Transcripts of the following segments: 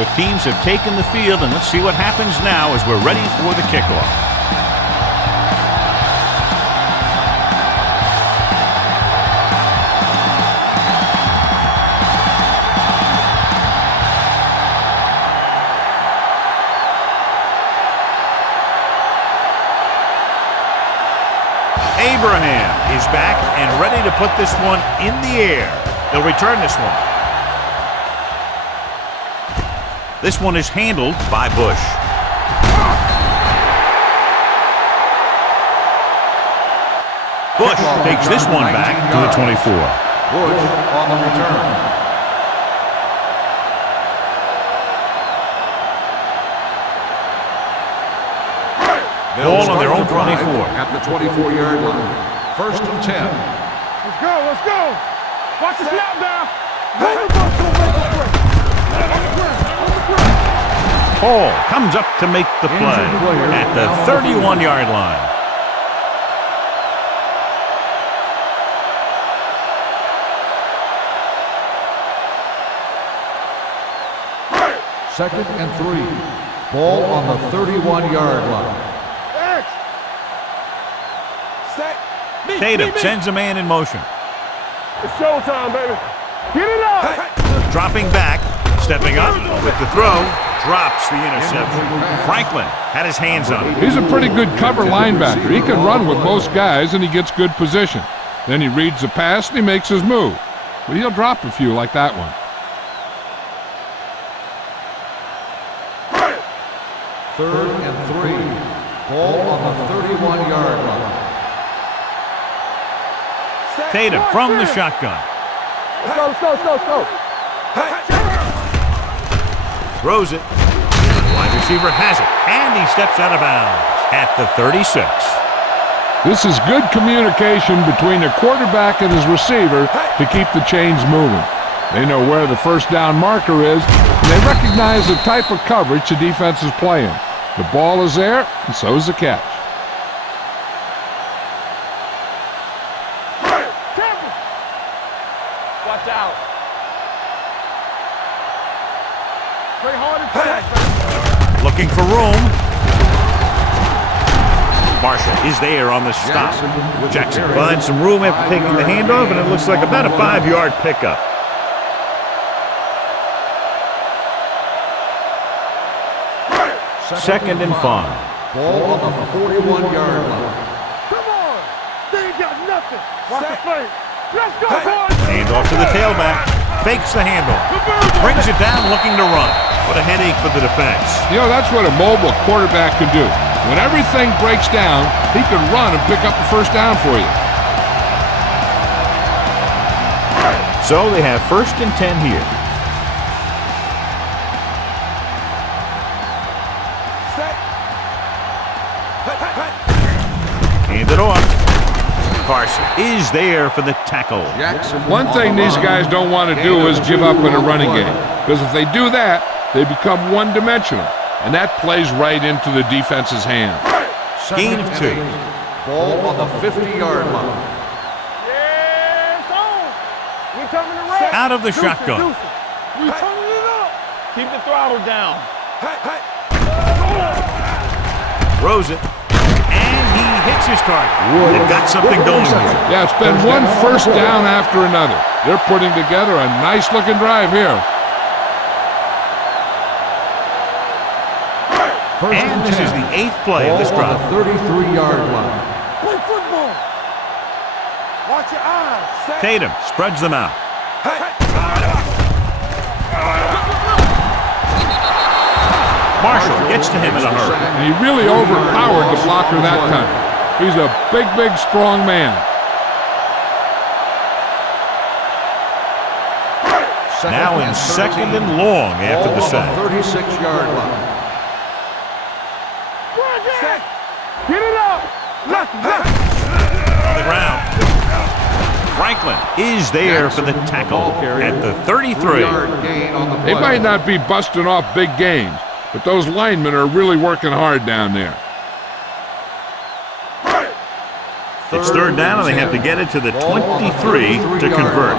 Both teams have taken the field, and let's see what happens now as we're ready for the kickoff. Abraham is back and ready to put this one in the air. They'll return this one. This one is handled by Bush. Bush takes this one back to the 24. Bush on the return. Ball on their own 24. At the 24-yard line. 1st and 10. Let's go, let's go. Watch the snap down. Hall comes up to make the play at the 31-yard line. Second and 3. Ball on the 31-yard line. Tatum sends a man in motion. It's showtime, baby. Get it up. Dropping back, stepping up with the throw, drops the interception. Franklin had his hands on it. He's a pretty good cover linebacker. He can run with most guys, and he gets good position. Then he reads the pass, and he makes his move. But he'll drop a few like that one. 3rd and 3. Ball on the 31-yard line. Tatum from the shotgun. Let's go, let's go, let's go, let's go. Throws it. Wide receiver has it. And he steps out of bounds at the 36. This is good communication between the quarterback and his receiver to keep the chains moving. They know where the first down marker is, and they recognize the type of coverage the defense is playing. The ball is there, and so is the catch. Watch out. Play hard and fast. Looking for room. Marshall is there on the stop. Jackson finds some room after taking the handoff, and it looks like about a 5-yard pickup. Second and 5. Ball on the 41-yard line. Come on. They ain't got nothing. Watch the fake. Let's go, boys. Hand off to the tailback. Fakes the handoff. Brings it down looking to run. What a headache for the defense. You know, that's what a mobile quarterback can do. When everything breaks down, he can run and pick up the first down for you. So they have 1st and 10 here. Hand it off. Carson is there for the tackle. One thing these guys don't want to do is give up in a running game, because if they do that, they become one-dimensional, and that plays right into the defense's hand. Gain of 2. Ball on the 50-yard line. Yeah, it's on. We coming to rest. Out of the shotgun. We turning it up. Keep the throttle down. Throws it. And he hits his target. They've got something going here. Yeah, it's been one first down after another. They're putting together a nice-looking drive here. And this is the 8th play of this drive. Ball on the 33-yard line. Play football. Watch your eyes. Tatum spreads them out. Marshall gets to him in a hurry. And he really overpowered the blocker that time. He's a big, big, strong man. Now in 2nd and long after the sack. 36-yard line. Get it up. Left. On the ground. Franklin is there for the tackle at the 33. They might not be busting off big games, but those linemen are really working hard down there. It's 3rd down, and they have to get it to the 23 to convert.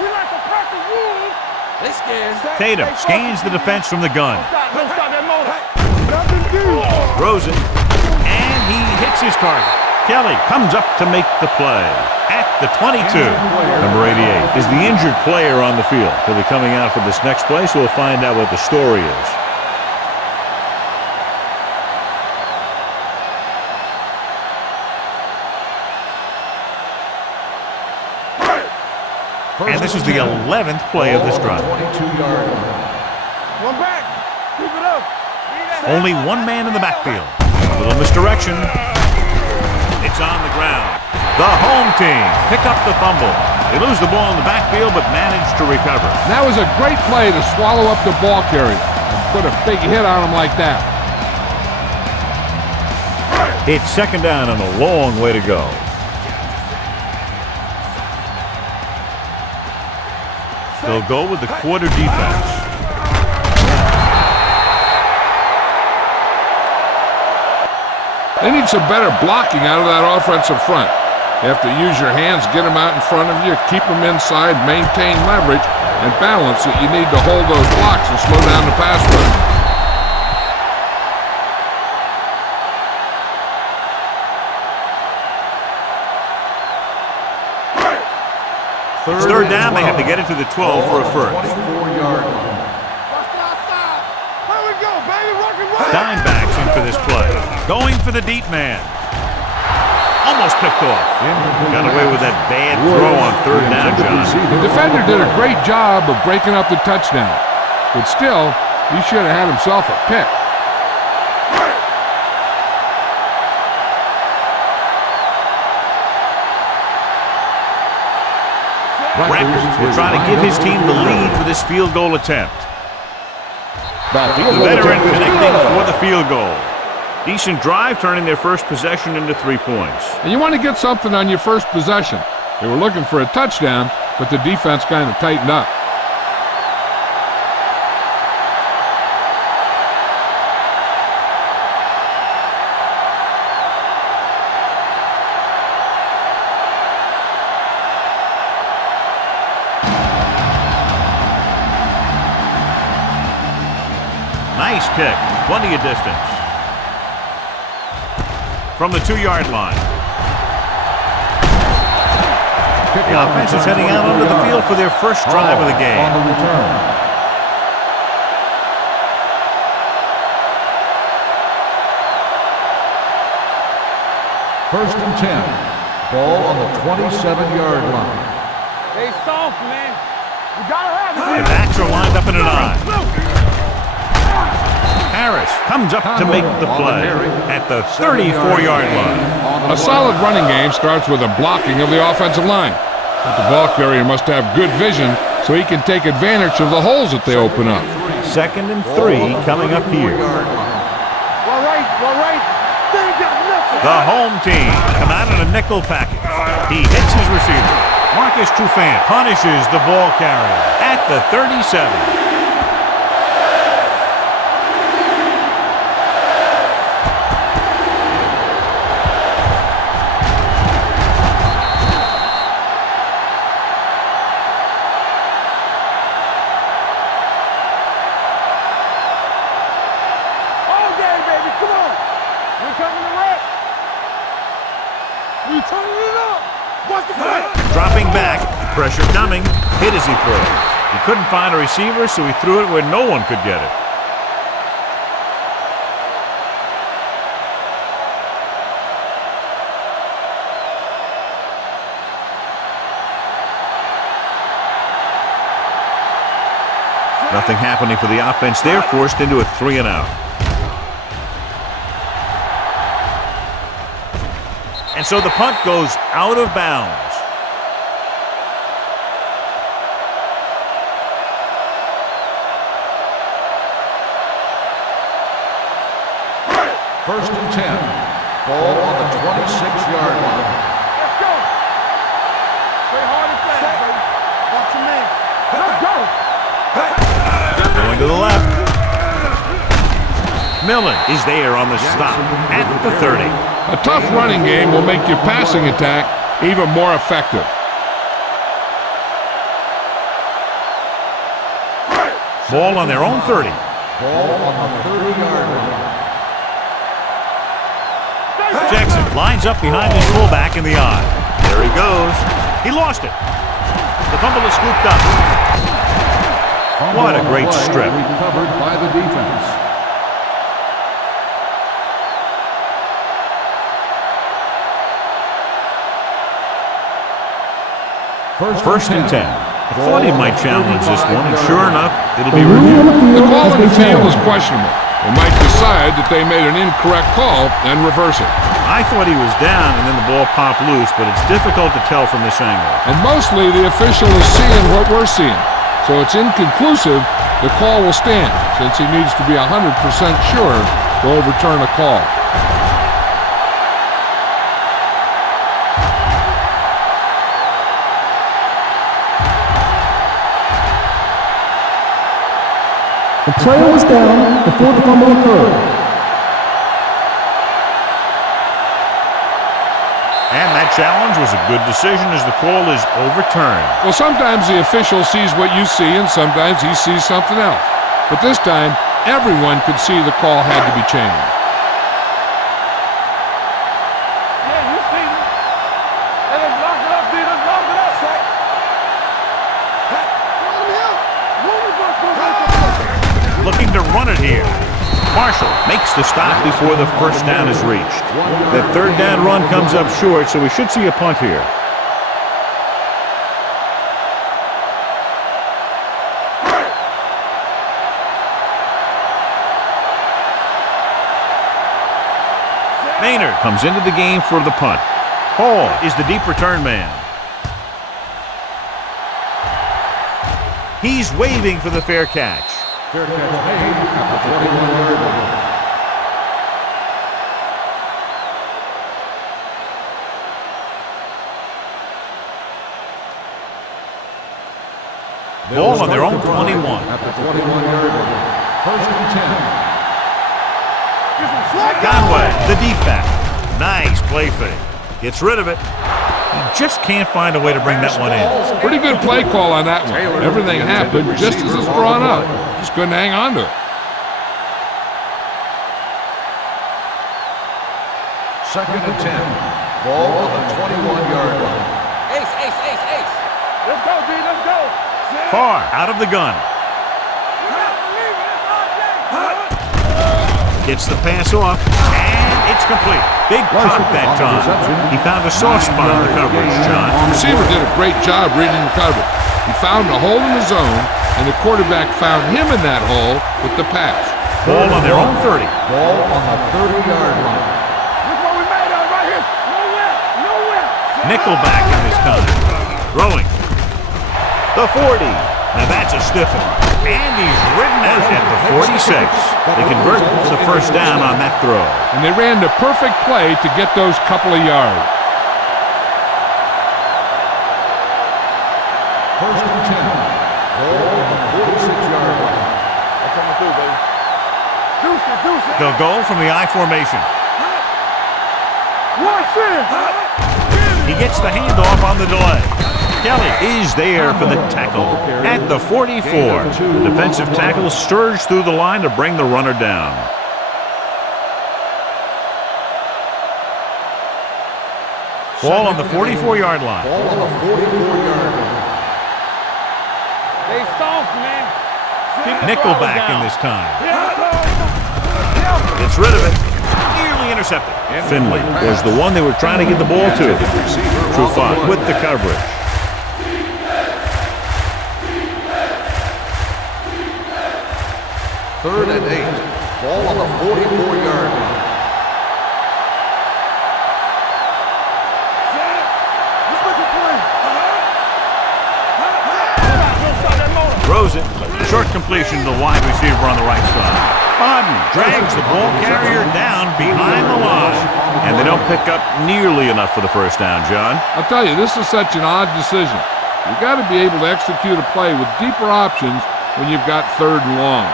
We like to practice rules. They scared Tatum scans the defense from the gun. Don't stop that motor. Nothing to do. Throws it, and he hits his target. Kelly comes up to make the play at the 22. Number 88 is the injured player on the field. He'll be coming out for this next play, so we'll find out what the story is. And this is the 11th play of this drive. 22-yard line. One back. Keep it up. Only one man in the backfield. A little misdirection. It's on the ground. The home team pick up the fumble. They lose the ball in the backfield, but manage to recover. That was a great play to swallow up the ball carrier and put a big hit on him like that. It's second down and a long way to go. They'll go with the quarter defense. They need some better blocking out of that offensive front. You have to use your hands, get them out in front of you, keep them inside, maintain leverage, and balance that you need to hold those blocks and slow down the pass rush. Third down, they have to get it to the 12 for a first. 24-yard line. Here we go, baby. Rock and roll. Dimebacks in for this play. Going for the deep man. Almost picked off. Got away with that bad throw on third down, John. The defender did a great job of breaking up the touchdown, but still, he should have had himself a pick. Rackers will try to give his team the lead with this field goal attempt. The veteran connecting for the field goal. Decent drive, turning their first possession into 3 points. And you want to get something on your first possession. They were looking for a touchdown, but the defense kind of tightened up. Nice kick, plenty of distance. From the 2-yard line. The offense is heading out onto the field for their first drive of the game. On the return. First and 10. Ball on the 27-yard line. Hey, soft, man. You gotta have it. The backs are lined up in an eye. Harris comes up to make the play at the 34-yard line. A solid running game starts with a blocking of the offensive line. But the ball carrier must have good vision so he can take advantage of the holes that they open up. Second and 3 coming up here. Well, right. They ain't got nothing. The home team come out in a nickel package. He hits his receiver. Marcus Trufant punishes the ball carrier at the 37. Dropping back, pressure coming, hit as he throws. He couldn't find a receiver, so he threw it where no one could get it. Nothing happening for the offense. They're forced into a 3-and-out. And so the punt goes out of bounds. First and 10. Ball on the 26-yard line. Let's go. Play hard and fast, baby. Watch your man. Let's go. Going to the left. Millen is there on the stop at the 30. A tough running game will make your passing attack even more effective. Ball on their own 30. Ball on the 30-yard line. Jackson lines up behind his fullback in the I. There he goes. He lost it. The fumble is scooped up. What a great strip. Recovered by the defense. First and 10. I thought he might challenge this one, and sure enough, it'll be reviewed. The call on the field is questionable. They might decide that they made an incorrect call and reverse it. I thought he was down, and then the ball popped loose, but it's difficult to tell from this angle. And mostly the official is seeing what we're seeing. So it's inconclusive. The call will stand, since he needs to be 100% sure to overturn a call. The player was down before the fumble occurred. And that challenge was a good decision as the call is overturned. Well, sometimes the official sees what you see, and sometimes he sees something else. But this time, everyone could see the call had to be changed. Yeah, you see him. And let's lock it up, D. Let's lock it up. Looking to run it here. Marshall makes the stop before the first down is reached. That third down run comes up short, so we should see a punt here. Maynard comes into the game for the punt. Hall is the deep return man. He's waving for the fair catch. Fair catch made at the 41-yard line. Ball on their own 21. At the 21-yard line. First and 10. Conway, the deep back. Nice play fake. Gets rid of it. He just can't find a way to bring that one in. Pretty good play call on that one. Everything happened just as it's brought up. Just couldn't hang on to it. Second and 10. Ball on the 21-yard line. Ace, ace, ace, ace. Let's go, D. Let's go. Far out of the gun. Gets the pass off, and it's complete. Big pop that time. He found a soft spot in the coverage, John. The receiver did a great job reading the coverage. He found a hole in the zone, and the quarterback found him in that hole with the pass. Ball on their own 30. Ball on the 30-yard line. Look what we made out right here. Nowhere. Nickelback in this time. Throwing. The 40. Now that's a stiff one. And he's ridden out at the 46. They convert to the first down on that throw. And they ran the perfect play to get those couple of yards. First and 10. Ball on the 46-yard line. That's coming through, baby. Deuce it. They'll go from the I formation. Watch this. He gets the handoff on the delay. Kelly is there for the tackle at the 44. The defensive tackle surged through the line to bring the runner down. Ball on the 44-yard line. Ball on the 44-yard line. They soft, man. Nickelback in this time. Gets rid of it. Nearly intercepted. Finley was the one they were trying to get the ball to. Trufant with the coverage. Third and 8. Ball on the 44-yard line. Throws it. Short completion to the wide receiver on the right side. Madden drags the ball carrier down behind the line. And they don't pick up nearly enough for the first down, John. I'll tell you, this is such an odd decision. You've got to be able to execute a play with deeper options when you've got third and long.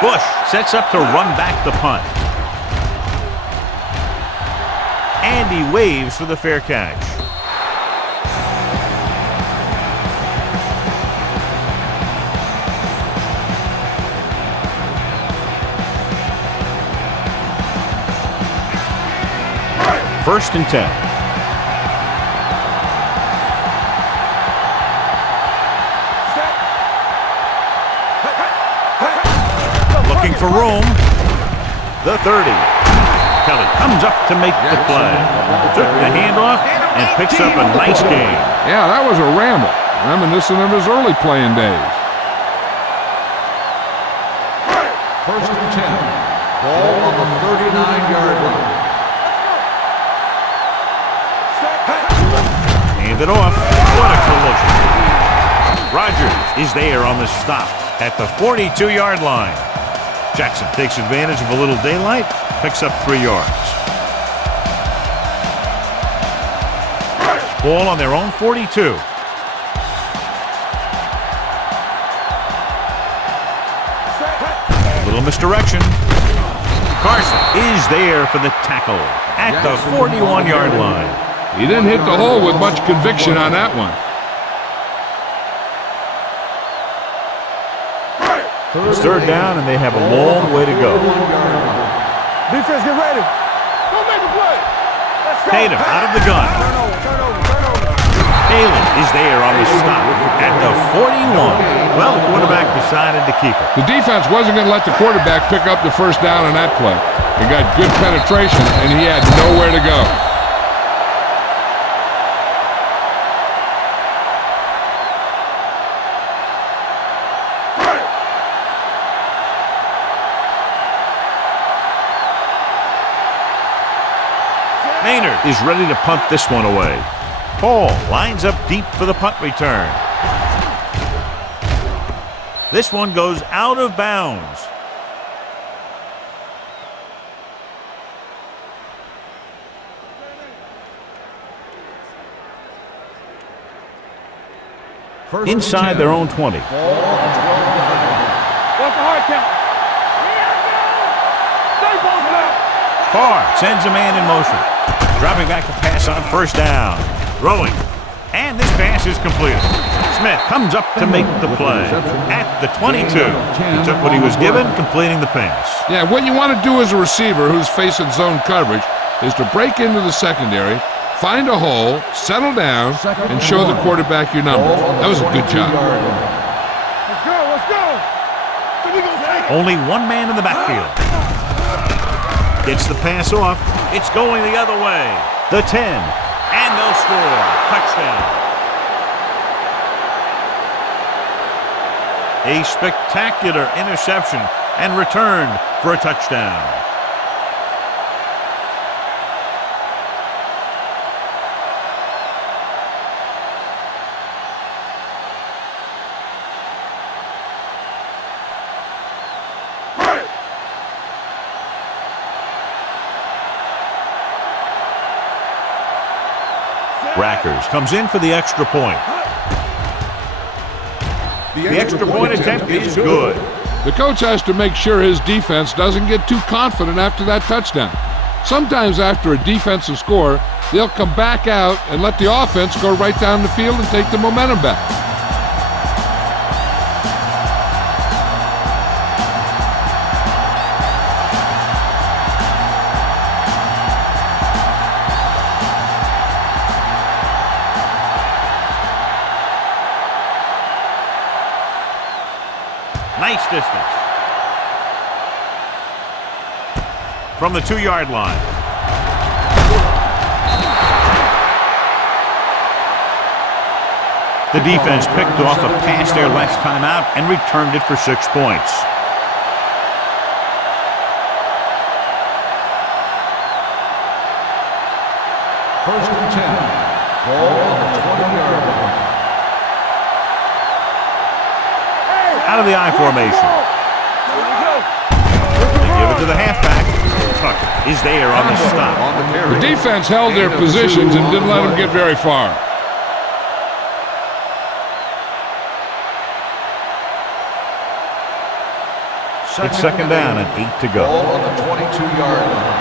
Bush sets up to run back the punt. And he waves for the fair catch. 1st and 10. Looking for room. The 30. Kelly comes up to make the play. Took the handoff and picks up a nice gain. Yeah, that was a ramble. Reminiscent of his early playing days. 1st and 10. Ball on the 39-yard line. Hand it off. What a collision. Rogers is there on the stop at the 42-yard line. Jackson takes advantage of a little daylight, picks up 3 yards. Ball on their own 42. A little misdirection. Carson is there for the tackle at the 41-yard line. He didn't hit the hole with much conviction on that one. It's 3rd down, and they have a long way to go. Defense, get ready. Go make a play. Let's go. Tatum out of the gun. Turnover. Palin is there on the stop at the 41. Well, the quarterback decided to keep it. The defense wasn't going to let the quarterback pick up the 1st down on that play. He got good penetration, and he had nowhere to go. Maynard is ready to punt this one away. Paul lines up deep for the punt return. This one goes out of bounds. Inside their own 20. What's the hard count? Stay both now. Farr sends a man in motion. Dropping back to pass on 1st down. Throwing. And this pass is completed. Smith comes up to make the play at the 22. He took what he was given, completing the pass. Yeah, what you want to do as a receiver who's facing zone coverage is to break into the secondary, find a hole, settle down, and show the quarterback your number. That was a good job. Let's go. So we gonna take it. Only one man in the backfield. Gets the pass off. It's going the other way. The 10. And they'll score. Touchdown. A spectacular interception and return for a touchdown. Rackers comes in for the extra point. The extra point attempt is good. The coach has to make sure his defense doesn't get too confident after that touchdown. Sometimes after a defensive score, they'll come back out and let the offense go right down the field and take the momentum back. Nice distance. From the 2-yard line. The defense picked off a pass there last time out and returned it for 6 points. First and 10. Ball on the 20-yard line. Out of the I formation. They give it to the halfback. Tucker is there on the stop. The defense held their positions and didn't let them get very far. It's 2nd down and 8 to go. Ball on the 22-yard line.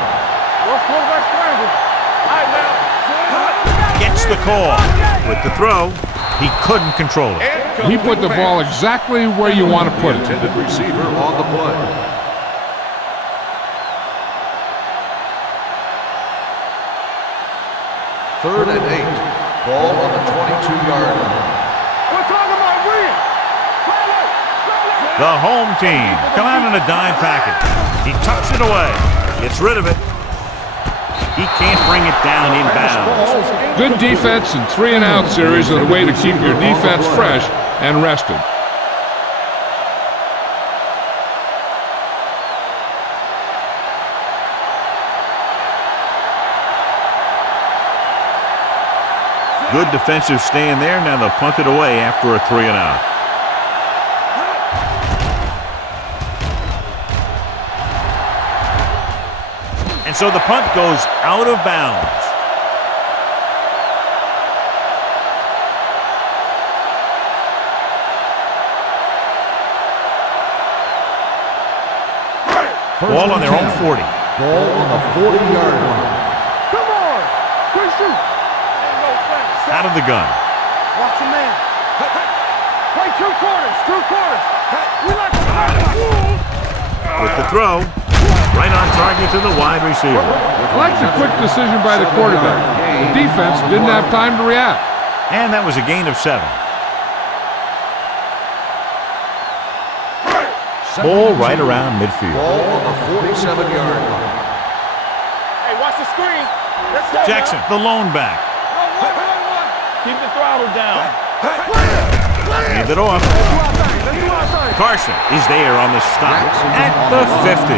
Gets the call. With the throw, he couldn't control it. He put the ball exactly where you want to put it. Intended receiver on the play. 3rd and 8. Ball on the 22-yard line. We're talking about win. The home team come out in a dime package. He tucks it away. Gets rid of it. He can't bring it down inbounds. Good defense and 3-and-out series are the way to keep your defense fresh and rested. Good defensive stand there. Now they'll punt it away after a 3-and-out. And so the punt goes out of bounds. Ball on their own 40. Ball on the 40-yard line. Come on. Quick shoot. Out of the gun. Watch the man. Play 2 quarters. 2 quarters. We like to play the Wolves. With the throw, right on target to the wide receiver. I like the quick decision by the quarterback. The defense didn't have time to react. And that was a gain of 7. Ball right around midfield. Ball on the 47-yard line. Hey, watch the screen. Let's go. Jackson, the lone back. Keep the throttle down. Hand it off. Carson is there on the stop at the 50.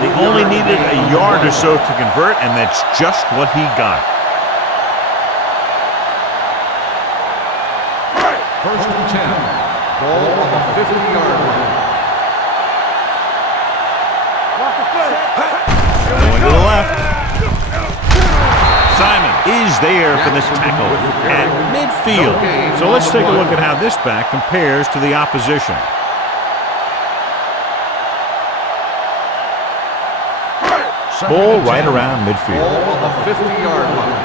They only needed a yard or so to convert, and that's just what he got. 1st and 10. Ball on the 50-yard line. Going to the left. Simon is there for this tackle at midfield. So let's take a look at how this back compares to the opposition. Ball right around midfield. Ball on the 50-yard line.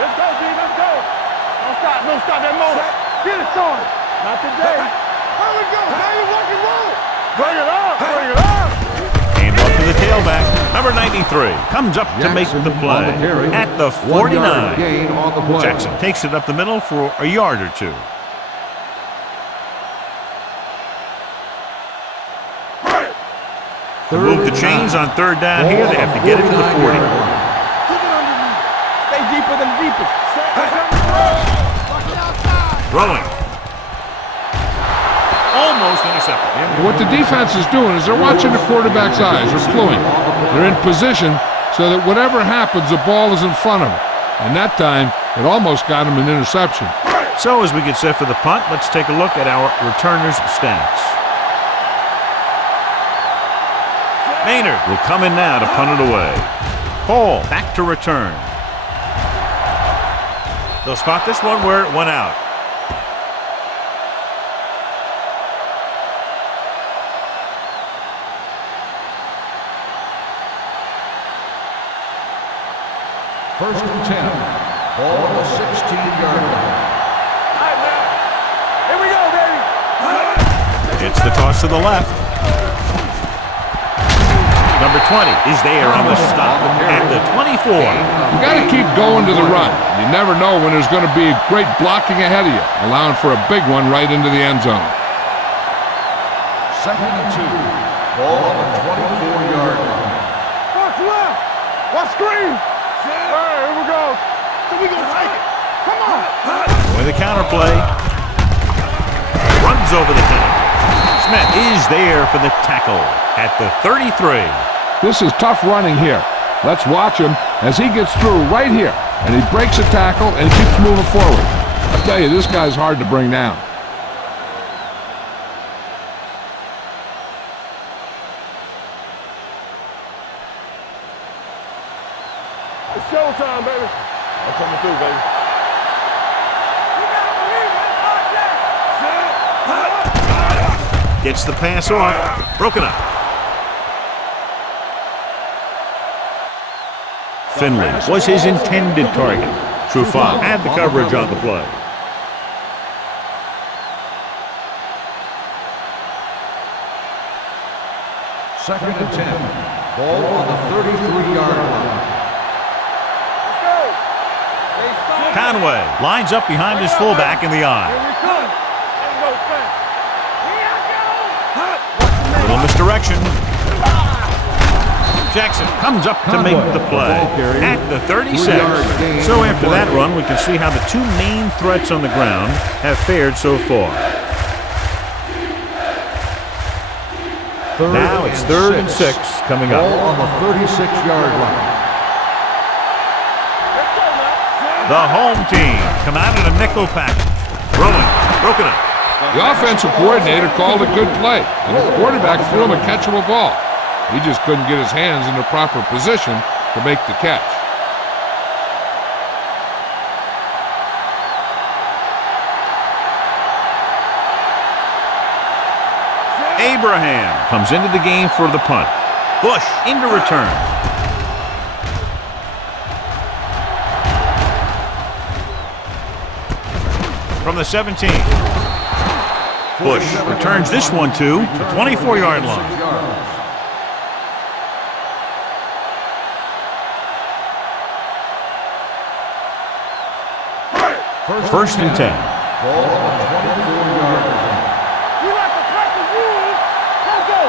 Let's go, D. Let's go. Don't stop. Don't stop that motor. Get it, son. Not today. Here we go. Now you rock and roll. Bring it up. Bring it up. And up to the tailback. Number 93 comes up to make the play at the 49. Gain on the play. Jackson takes it up the middle for a yard or 2. To move the chains on 3rd down here, they have to get it to the 40. Keep it underneath. Stay deeper than the deepest. Throwing. Almost intercepted. What the defense is doing is they're watching the quarterback's eyes. They're cluing. They're in position so that whatever happens, the ball is in front of them. And that time, it almost got him an interception. So as we get set for the punt, let's take a look at our returners' stats. Maynard will come in now to punt it away. Hall back to return. They'll spot this one where it went out. First and 10. Ball on the 16-yard line. All right, man. Here we go, baby. It's the toss to the left. Number 20 is there on the stop at the 24. You got to keep going to the run. You never know when there's going to be great blocking ahead of you, allowing for a big one right into the end zone. 2nd and 2. Ball on the 24-yard line. Watch left. Watch screen. All right, here we go. So we gonna take it. Come on. With a counter play. Runs over the tackle. Smith is there for the tackle at the 33. This is tough running here. Let's watch him as he gets through right here. And he breaks a tackle and keeps moving forward. I tell you, this guy's hard to bring down. It's showtime, baby. I'm coming through, baby. Gets the pass off. Broken up. Finley was his intended target. Trufant had the coverage on the play. Second and 10. Ball on the 33-yard line. Let's go. Conway lines up behind his fullback in the eye. Little misdirection. Jackson comes up to make the play at the 36. So after that run, we can see how the two main threats on the ground have fared so far. Now it's 3rd and 6 coming up. Ball on the 36-yard line. The home team come out in a nickel package. Rolling, broken up. The offensive coordinator called a good play, and the quarterback threw him a catchable ball. He just couldn't get his hands in the proper position to make the catch. Abraham comes into the game for the punt. Bush into return. From the 17. Bush returns this one to the 24-yard line. First and 10. Ball on the 24-yard line. You like to cut the rules? Let's go.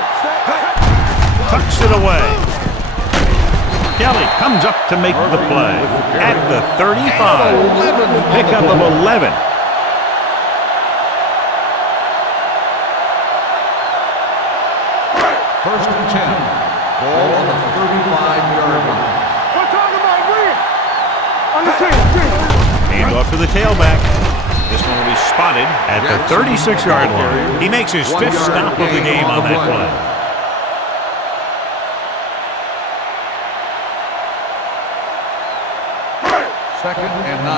Tucks it away. Kelly comes up to make the play at the 35. Pickup of 11. First and 10. Ball on the 35-yard line. We're talking about win. On the team. Hand off to the tailback. This one will be spotted at the 36-yard line. He makes his 5th stop of the game on that play. Second and 9.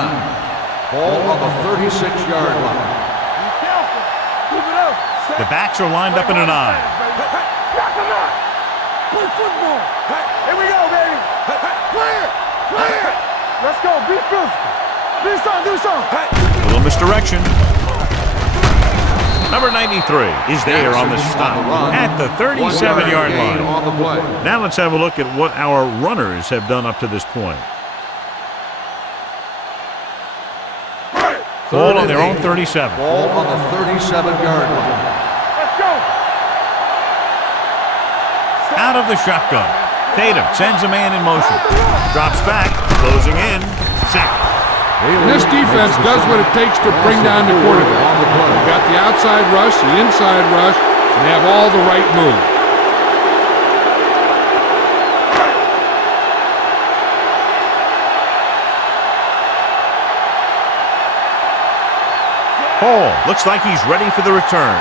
Ball on the 36-yard line. Be careful. Keep it up. The backs are lined up in an eye. Knock him out. Play football. Here we go, baby. Play it. Play it. Let's go. Be physical. Do something. A little misdirection. Number 93 is there on the stop at the 37-yard line. Now let's have a look at what our runners have done up to this point. Ball on their own 37. Ball on the 37-yard line. Let's go. Out of the shotgun. Tatum sends a man in motion. Drops back, closing in. Sack. This defense does what it takes to bring down the quarterback. They've got the outside rush, the inside rush, and they have all the right moves. Hall looks like he's ready for the return.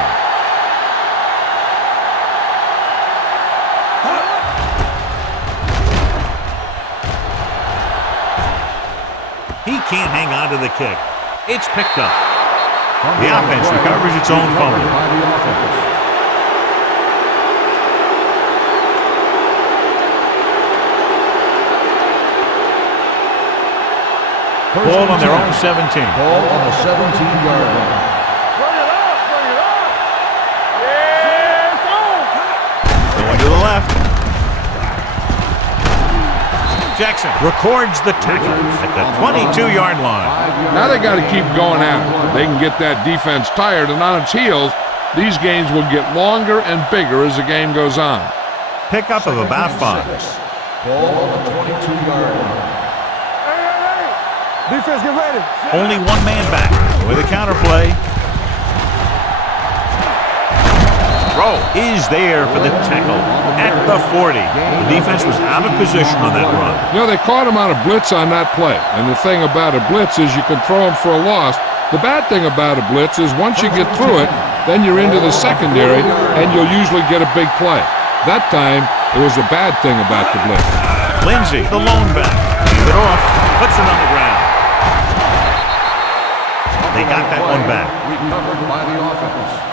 He can't hang on to the kick. It's picked up. The offense recovers its own fumble. Ball on their own 17. Ball on the 17-yard line. Bring it up. Bring it up. Yeah, it's on. Going to the left. Jackson records the tackle at the 22-yard line. Now they got to keep going at it. If they can get that defense tired and on its heels, these games will get longer and bigger as the game goes on. Pickup of about 5. Ball on the 22-yard line. Hey. Defense, get ready. Only one man back with a counterplay. Rowe is there for the tackle at the 40. The defense was out of position on that run. You know, they caught him on a blitz on that play. And the thing about a blitz is you can throw him for a loss. The bad thing about a blitz is once you get through it, then you're into the secondary, and you'll usually get a big play. That time, it was a bad thing about the blitz. Lindsey, the lone back, hands it off, puts it on the ground. They got that one back. Recovered by the offense.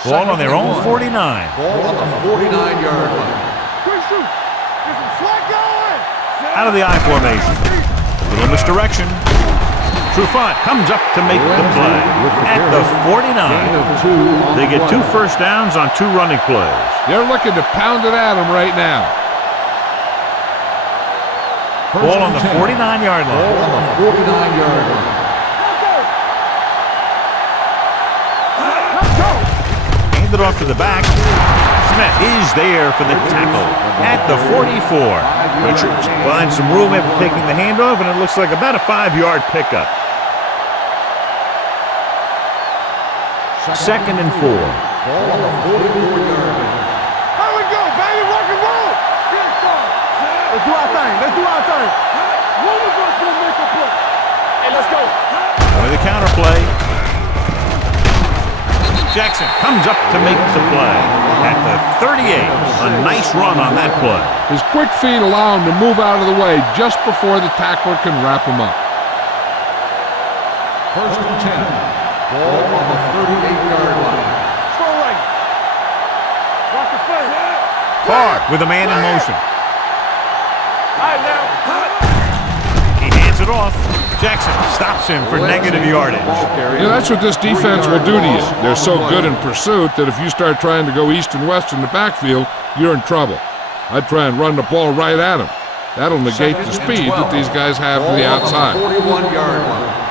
Ball on their own 49. Ball on the 49-yard line. Quick shoot. Get some slack going. Out of the I formation. A little misdirection. Trufant comes up to make the play at the 49. They get 2 first downs on 2 running plays. They're looking to pound it at him right now. Ball on the 49-yard line. Ball on the 49-yard line. Hand it off to the back. Smith is there for the tackle at the 44. Richards finds some room after taking the handoff, and it looks like about a 5-yard pickup. 2nd and 4. Ball on the 44-yard line. Here we go, baby. Rock and roll. Let's do our thing. Let's do our thing. One of us will make a play. Hey, let's go. With the counter play. Jackson comes up to make the play at the 38. A nice run on that play. His quick feet allow him to move out of the way just before the tackler can wrap him up. 1st and 10. Ball on the 38-yard line. Slow right. Watch the play. Far with a man in motion. All right, now. He hands it off. Jackson stops him for negative yardage. Yeah, that's what this defense will do to you. They're so good in pursuit that if you start trying to go east and west in the backfield, you're in trouble. I'd try and run the ball right at them. That'll negate the speed that these guys have to the outside. 41-yard line.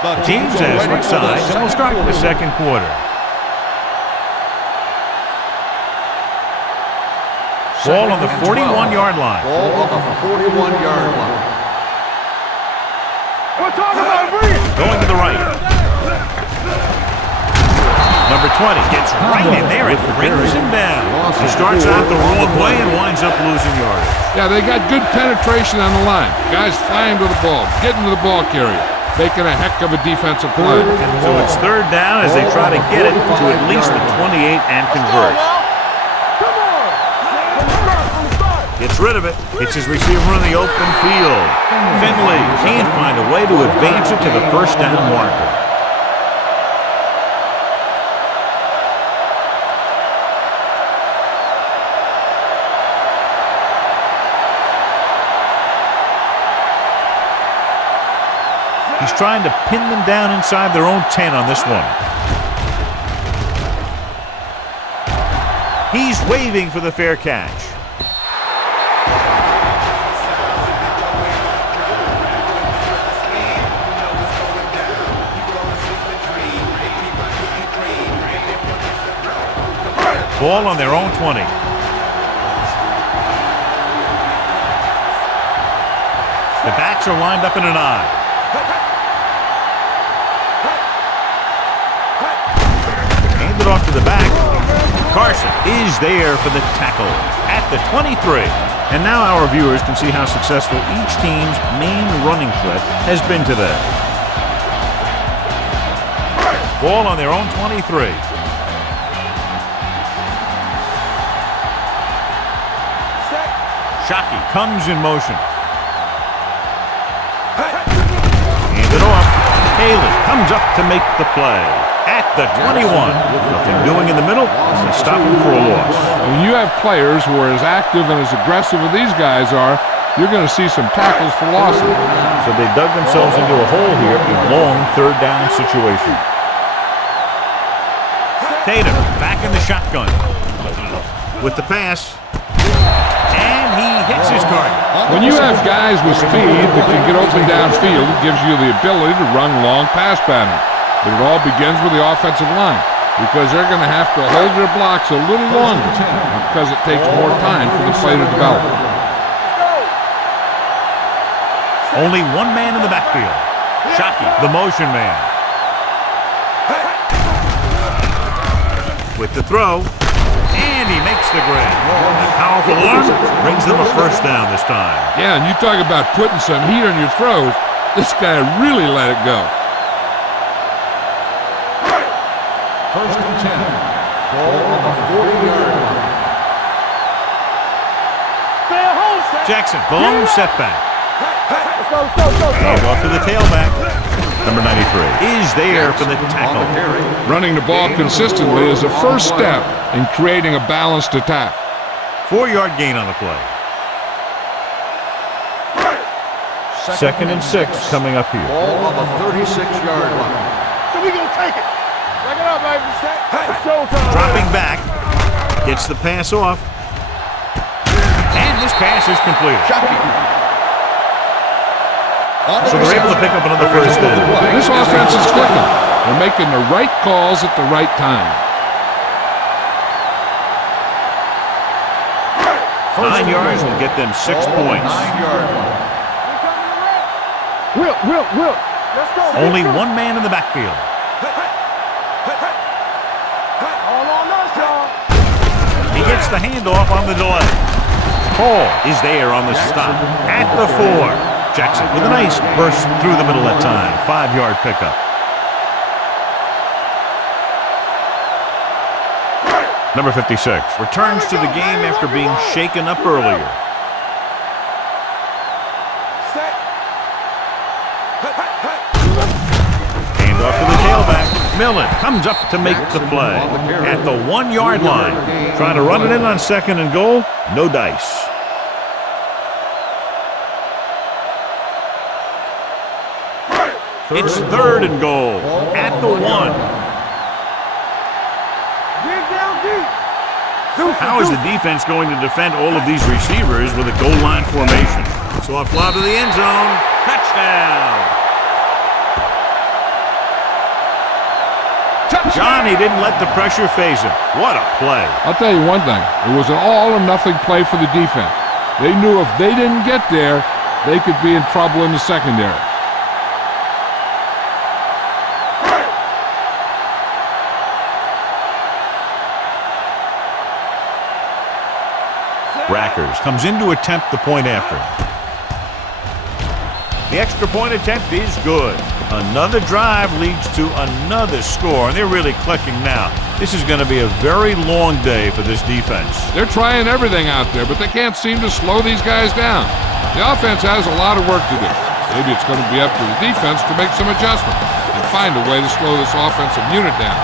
The teams have switched sides, and we'll start the 2nd quarter. Ball on the 41-yard line. Ball on the 41-yard line. We're talking about breathe. Going to the right. Number 20 gets right in there and brings him down. He starts out the wrong way and winds up losing yardage. Yeah, they got good penetration on the line. Guys flying to the ball, getting to the ball carrier, making a heck of a defensive play. So it's 3rd down as they try to get it to at least the 28 and convert. Come on. Gets rid of it. Hits his receiver in the open field. Finley can't find a way to advance it to the 1st down marker. He's trying to pin them down inside their own 10 on this one. He's waving for the fair catch. Ball on their own 20. The backs are lined up in an I. Hand it off to the back. Carson is there for the tackle at the 23. And now our viewers can see how successful each team's main running threat has been today. Ball on their own 23. Shockey comes in motion. Hand it off. Haley comes up to make the play at the 21. Nothing doing in the middle. They stop him for a loss. When you have players who are as active and as aggressive as these guys are, you're going to see some tackles for losses. So they dug themselves into a hole here, a long 3rd down situation. Tatum back in the shotgun with the pass. And he hits his target. When you have guys with speed that can get open downfield, it gives you the ability to run long pass patterns. But it all begins with the offensive line, because they're going to have to hold their blocks a little longer because it takes more time for the play to develop. Only one man in the backfield. Shockey, the motion man. With the throw. And he makes the grab. A powerful arm brings them a 1st down this time. Yeah, and you talk about putting some heat on your throws. This guy really let it go. 1st and 10. Ball on the 40-yard line. Jackson, the lone setback. Let's go. Hand off to the tailback. Number 93 is there for the tackle. Running the ball consistently is the first step in creating a balanced attack. 4-yard gain on the play. 2nd and 6 coming up here. Ball on the 36-yard line. So we gonna take it. Break it up, baby. It's showtime. Dropping back. Gets the pass off. And this pass is completed. So they're able to pick up another first down. This offense is clicking. They're making the right calls at the right time. 9 yards will get them 6 points. 9-yard line. Will. Let's go. Only one man in the backfield. All on us, y'all. He gets the handoff on the delay. Hall is there on the stop at the 4. Jackson with a nice burst through the middle that time. 5-yard pickup. Number 56 returns to the game after being shaken up earlier. Handoff to the tailback. Millen comes up to make the play at the 1-yard line. Trying to run it in on 2nd and goal. No dice. It's 3rd and goal at the 1. How is the defense going to defend all of these receivers with a goal line formation? Soft lob to the end zone. Touchdown. Johnny didn't let the pressure phase him. What a play. I'll tell you one thing. It was an all-or-nothing play for the defense. They knew if they didn't get there, they could be in trouble in the secondary. Rackers comes in to attempt the point after. The extra point attempt is good. Another drive leads to another score, and they're really clicking now. This is going to be a very long day for this defense. They're trying everything out there, but they can't seem to slow these guys down. The offense has a lot of work to do. Maybe it's going to be up to the defense to make some adjustments and find a way to slow this offensive unit down.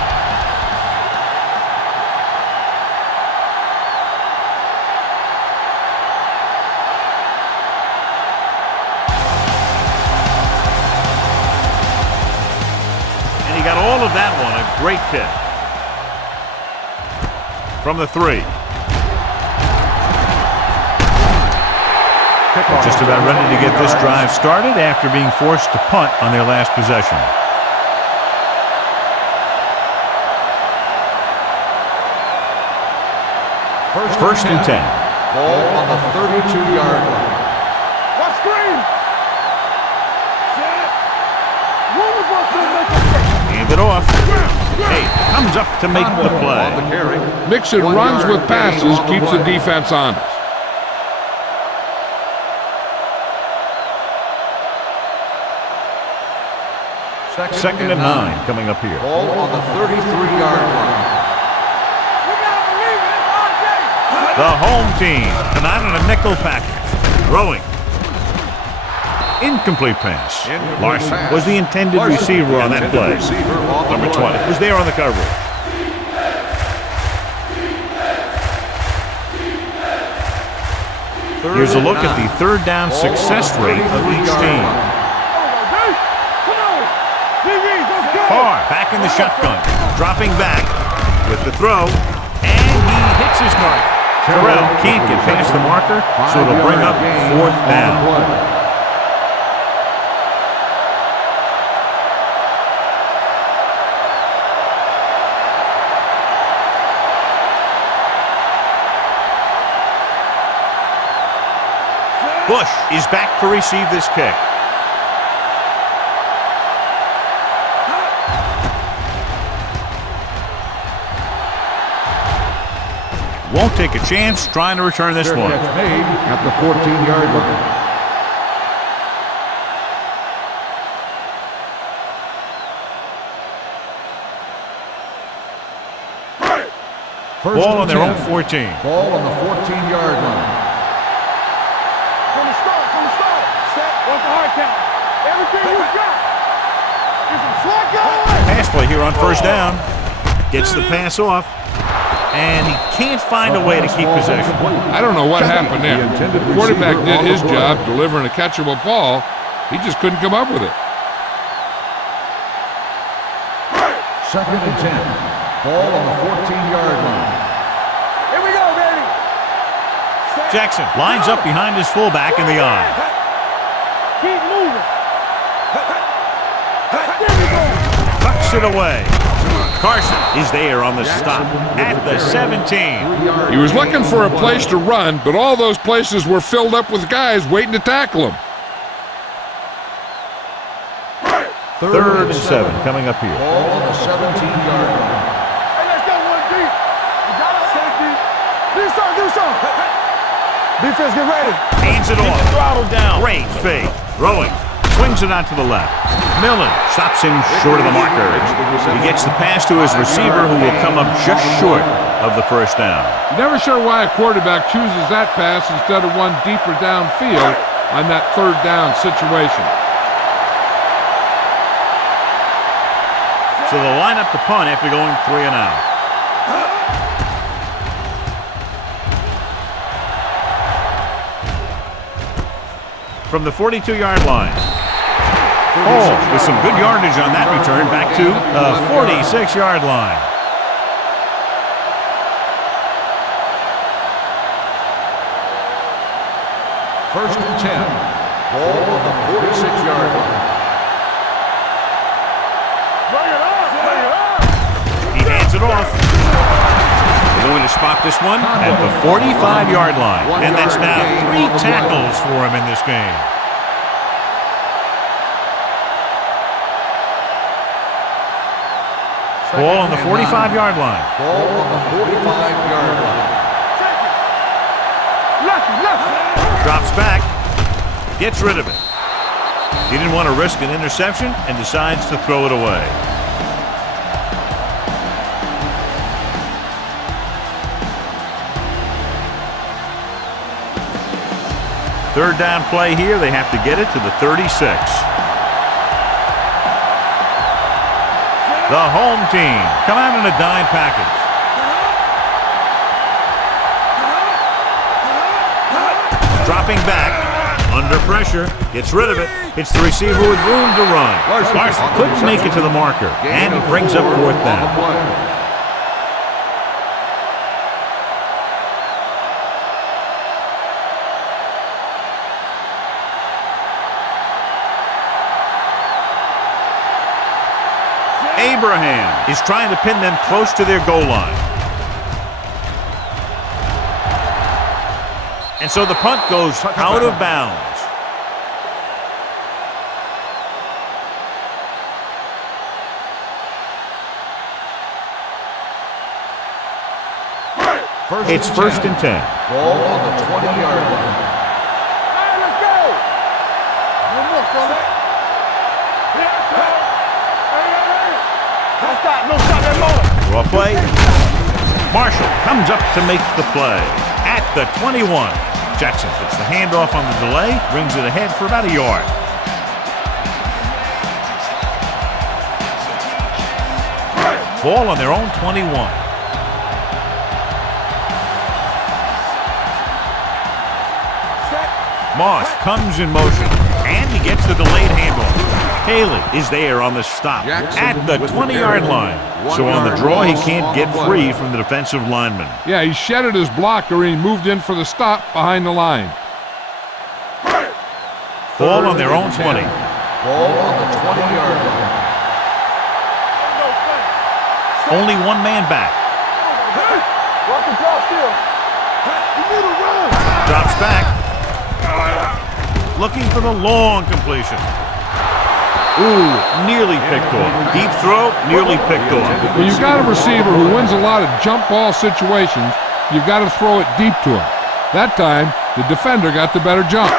All of that one, a great kick. From the 3. Just about ready to get this drive started after being forced to punt on their last possession. First and 10. Ball on the 32-yard line. What screen? Hand it off. Hey, comes up to make the play. Mixing runs with passes keeps the defense honest. Second and 9 coming up here. Ball on the 33-yard line. The home team come out on a nickel package. Throwing. Incomplete pass. Larson was the intended receiver on that play. Number 20 was there on the coverage. Here's a look at the 3rd down success rate of each team. Carr back in the shotgun. Dropping back with the throw. And he hits his target. Terrell can't get past the marker, so it'll bring up 4th down. Bush is back to receive this kick. Won't take a chance trying to return this one. Made at the 14-yard line. Ball on their own 14. Ball on the 14-yard line. From the start. Step. What's the hard count? Everything you got. Pass play here on first down. Gets the pass off. And he can't find a way to keep possession. I don't know what happened there. The quarterback did his job delivering a catchable ball. He just couldn't come up with it. 2nd and 10. Ball on the 14-yard line. Here we go, baby. Jackson lines up behind his fullback in the eye. Keep moving. There we go. Tucks it away. Carson is there on the stop at the 17. He was looking for a place to run, but all those places were filled up with guys waiting to tackle him. 3rd and 7 coming up here. Ball on the 17-yard line. Hey, let's go one deep. You got it, stay deep. Do something. Defense, get ready. Hands it off. Throttle down. Great fake. Throwing. Swings it out to the left. Millen stops him short of the marker. He gets the pass to his receiver, who will come up just short of the first down. You're never sure why a quarterback chooses that pass instead of one deeper downfield on that 3rd down situation. So they'll line up the punt after going 3 and out. From the 42-yard line. With some good yardage on that return, back to the 46-yard line. First and 10. Ball on the 46-yard line. Bring it on. He hands it off. They're going to spot this one at the 45-yard line. And that's now 3 tackles for him in this game. Ball on the 45-yard line. Ball on the 45-yard line. Drops back. Gets rid of it. He didn't want to risk an interception and decides to throw it away. Third down play here. They have to get it to the 36. The home team come out in a dime package. Dropping back, under pressure, gets rid of it. Hits the receiver with room to run. Larson couldn't make it to the marker, and he brings up 4th down. Abraham is trying to pin them close to their goal line. And so the punt goes out of bounds. It's 1st and 10. Ball on the 20-yard line. All right, let's go. One more, fella. No stop that motor. Draw play. Marshall comes up to make the play at the 21. Jackson puts the handoff on the delay, brings it ahead for about a yard. Ball on their own 21. Moss comes in motion, and he gets the delayed handoff. Haley is there on the stop at the 20-yard line. So on the draw, he can't get free from the defensive lineman. Yeah, he shedded his blocker and he moved in for the stop behind the line. Ball on their own 20. Ball on the 20-yard line. Only one man back. Walk the draw still. You need to run. Drops back. Looking for the long completion. Ooh, nearly picked off. Deep throw, nearly picked off. When you've got a receiver who wins a lot of jump ball situations, you've got to throw it deep to him. That time, the defender got the better jump.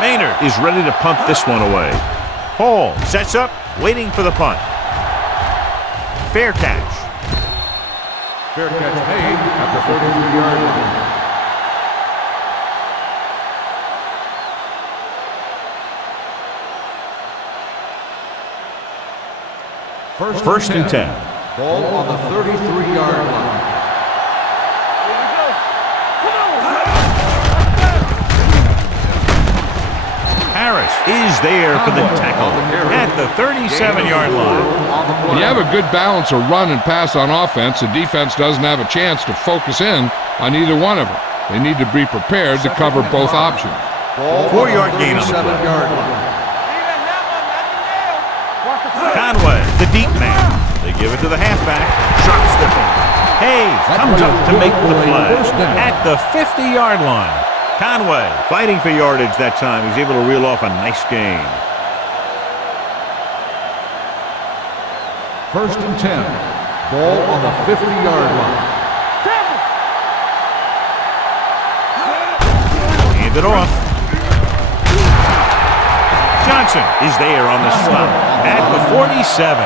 Maynard is ready to punt this one away. Hall sets up, waiting for the punt. Fair catch. Fair catch made at the 33-yard line. First and 10. Ball on the 33-yard line. Here we go. Come on. Harris is there for the tackle at the 37-yard line. When you have a good balance of run and pass on offense, the defense doesn't have a chance to focus in on either one of them. They need to be prepared to cover both options. 4-yard gain on the play. Yard line. Conway, the deep man. They give it to the halfback. Sharp stepping. Hayes comes up to make the play at the 50-yard line. Conway fighting for yardage that time. He's able to reel off a nice gain. First and 10. Ball on the 50-yard line. Hand it off. Johnson is there on the stop at the 47.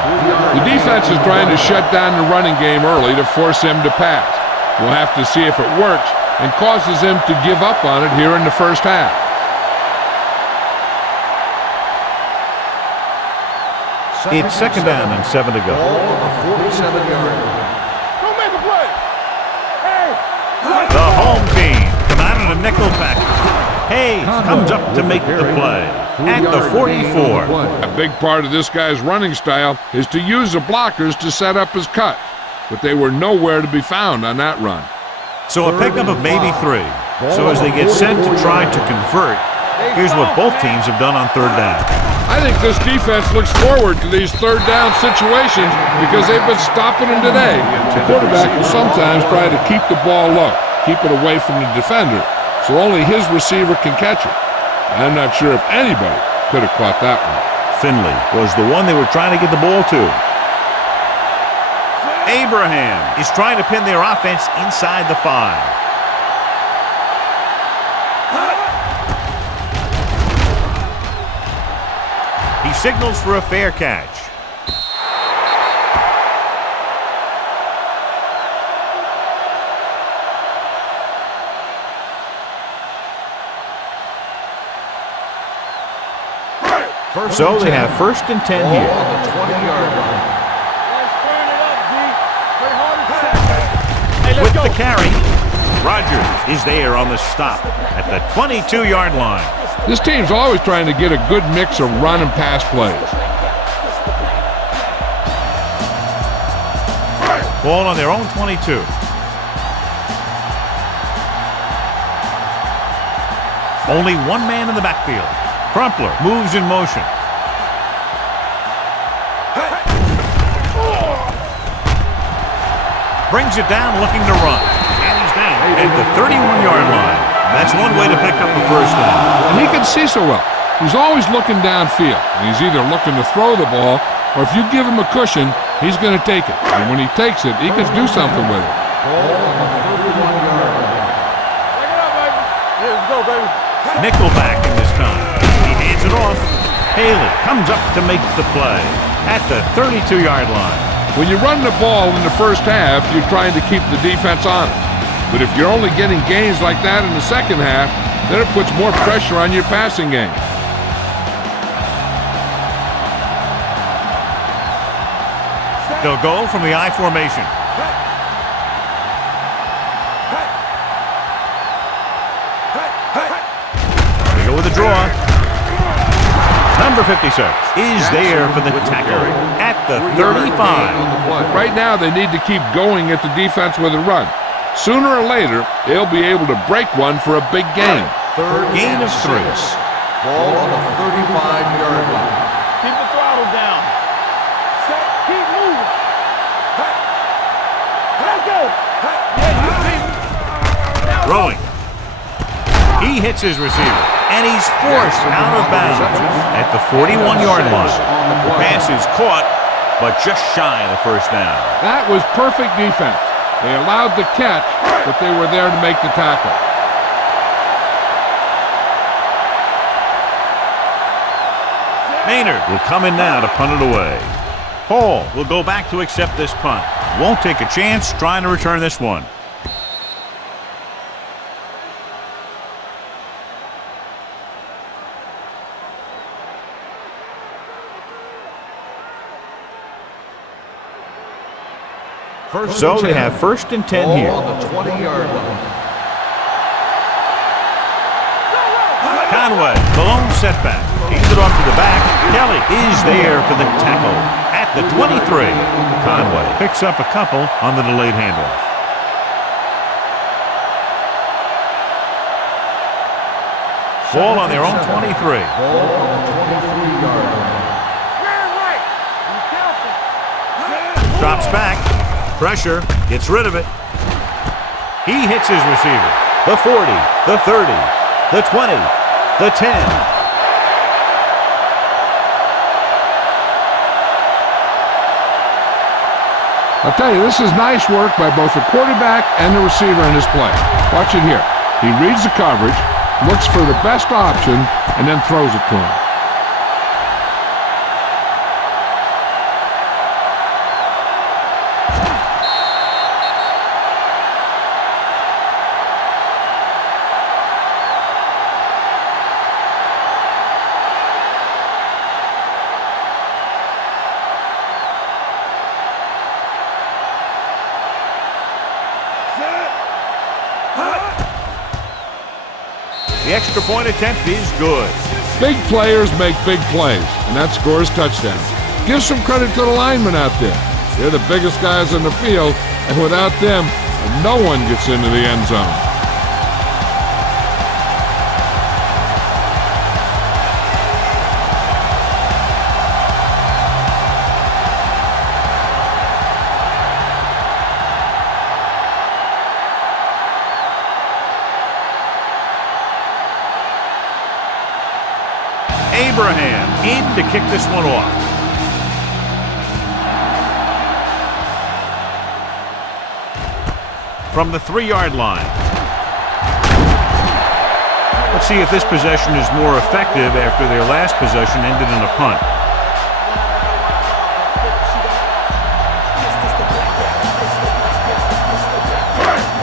The defense is trying to shut down the running game early to force him to pass. We'll have to see if it works and causes him to give up on it here in the first half. It's second down and 7 to go. Ball on the 47-yard line. Don't make a play. Hey. The home team come out in a nickel package. Hayes comes up to make the play at the 44. A big part of this guy's running style is to use the blockers to set up his cut, but they were nowhere to be found on that run. So a pickup of maybe 3. So as they get set to try to convert, here's what both teams have done on third down. I think this defense looks forward to these third down situations because they've been stopping them today. The quarterback will sometimes try to keep the ball low, keep it away from the defender, so only his receiver can catch it. I'm not sure if anybody could have caught that one. Finley was the one they were trying to get the ball to. Abraham is trying to pin their offense inside the 5. He signals for a fair catch. So they have first and 10 here. On the 20-yard line. Let's turn it up, D. Play hard and fast. Hey, let's With go. the carry, Rogers is there on the stop at the 22-yard line. This team's always trying to get a good mix of run and pass plays. Ball on their own 22. Only one man in the backfield. Crumpler moves in motion. Brings it down looking to run. And he's down at the 31-yard line. That's one way to pick up the first down. And he can see so well. He's always looking downfield. And he's either looking to throw the ball, or if you give him a cushion, he's going to take it. And when he takes it, he can do something with it. Ball on the 31-yard line. Back it up, baby. Yeah, let's go, baby. Nickelback in this time. He hands it off. Haley comes up to make the play at the 32-yard line. When you run the ball in the first half, you're trying to keep the defense on it. But if you're only getting gains like that in the second half, then it puts more pressure on your passing game. They'll go from the I formation. They go with a draw. Number 56 is there for the tackle at the 35. Right now, they need to keep going at the defense with a run. Sooner or later, they'll be able to break one for a big gain. Third Gain of 3. Ball on the 35-yard line. Keep the throttle down. Set. Keep moving. Let's go. Yeah, you see me. Throwing. He hits his receiver, and he's forced out of bounds at the 41-yard line. The pass is caught, but just shy of the first down. That was perfect defense. They allowed the catch, but they were there to make the tackle. Maynard will come in now to punt it away. Hall will go back to accept this punt. Won't take a chance trying to return this one. So they have 1st and 10 Ball here. on the 20-yard line. Conway, the lone setback. Hands it off to the back. Kelly is there for the tackle at the 23. Conway picks up a couple on the delayed handoff. Ball on their own 23. Ball on the 23-yard line. Drops back. Pressure. Gets rid of it. He hits his receiver. The 40, the 30, the 20, the 10. I'll tell you, this is nice work by both the quarterback and the receiver in this play. Watch it here. He reads the coverage, looks for the best option, and then throws it to him. The extra point attempt is good. Big players make big plays, and that scores touchdowns. Give some credit to the linemen out there. They're the biggest guys on the field, and without them, no one gets into the end zone. Abraham in to kick this one off. From the 3-yard line. Let's see if this possession is more effective after their last possession ended in a punt.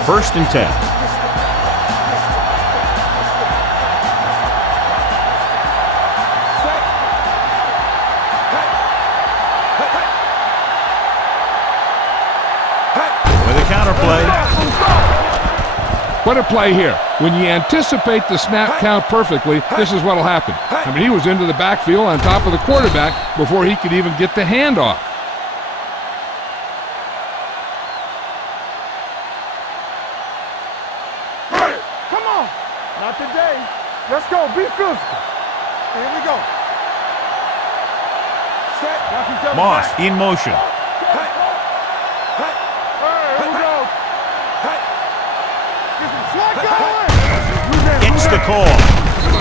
First and 10. What a play here. When you anticipate the snap count perfectly, this is what will happen. I mean, he was into the backfield on top of the quarterback before he could even get the handoff. Come on. Not today. Let's go. Be physical. Here we go. Set. Moss in motion. It's the call.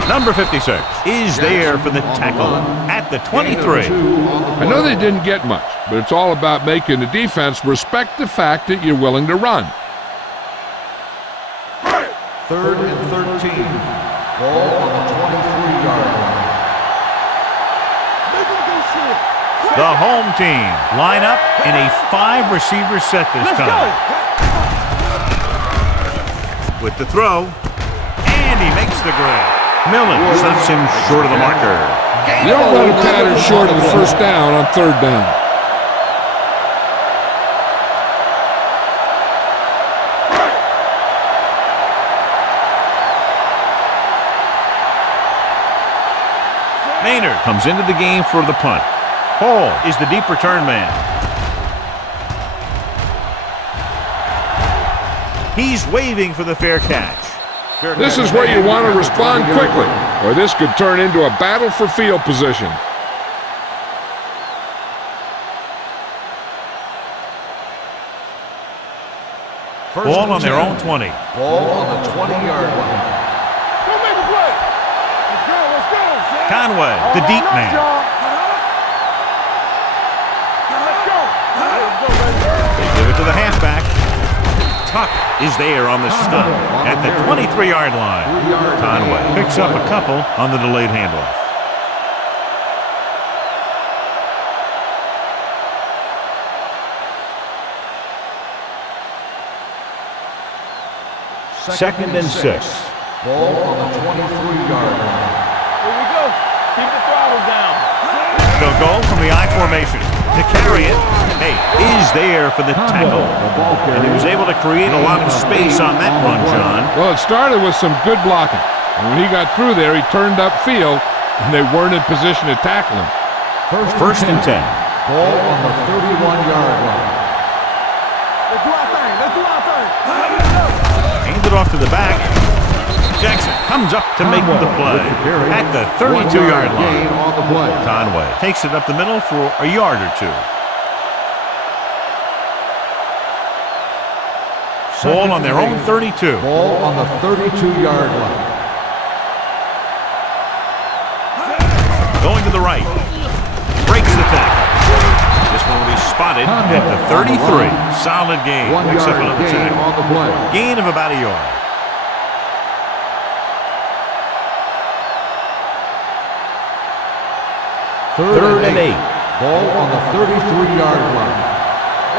Number 56 is there for the tackle at the 23. I know they didn't get much, but it's all about making the defense respect the fact that you're willing to run. 3rd and 13. Ball on the 23-yard line. The home team line up in a 5-receiver set this time. With the throw, and he makes the grab. Millen stops him short of the marker. You don't let a pattern short of the first down on 3rd down. Maynard comes into the game for the punt. Hall is the deep return man. He's waving for the fair catch. This is where you want to respond quickly, or this could turn into a battle for field position. Ball on their own 20. Ball on the 20-yard line. Don't make the play. Let's go. Conway, the deep man. They give it to the halfback. Tuck is there on the stop at the 23-yard line. Conway picks up a couple on the delayed handoff. Second and 6. Ball on the 23-yard line. Here we go. Keep the throttle down. They'll go from the I formation. to carry it. Hey, is there for the tackle. And he was able to create a lot of space on that run, John. Well, it started with some good blocking. And when he got through there, he turned upfield, and they weren't in position to tackle him. First and 10. Ball on the 31-yard line. Let's do our thing. Let's do our thing. Hand it off to the back. Jackson comes up to make the play at the 32-yard line. On the play. Conway takes it up the middle for a yard or two. Ball on their own 32. Ball on the 32-yard line. Going to the right. Breaks the tackle. This one will be spotted at the 33. Solid gain. 1 Picks up yard another gain tackle. on the play. Gain of about a yard. Third and 8. Ball on the 33-yard line.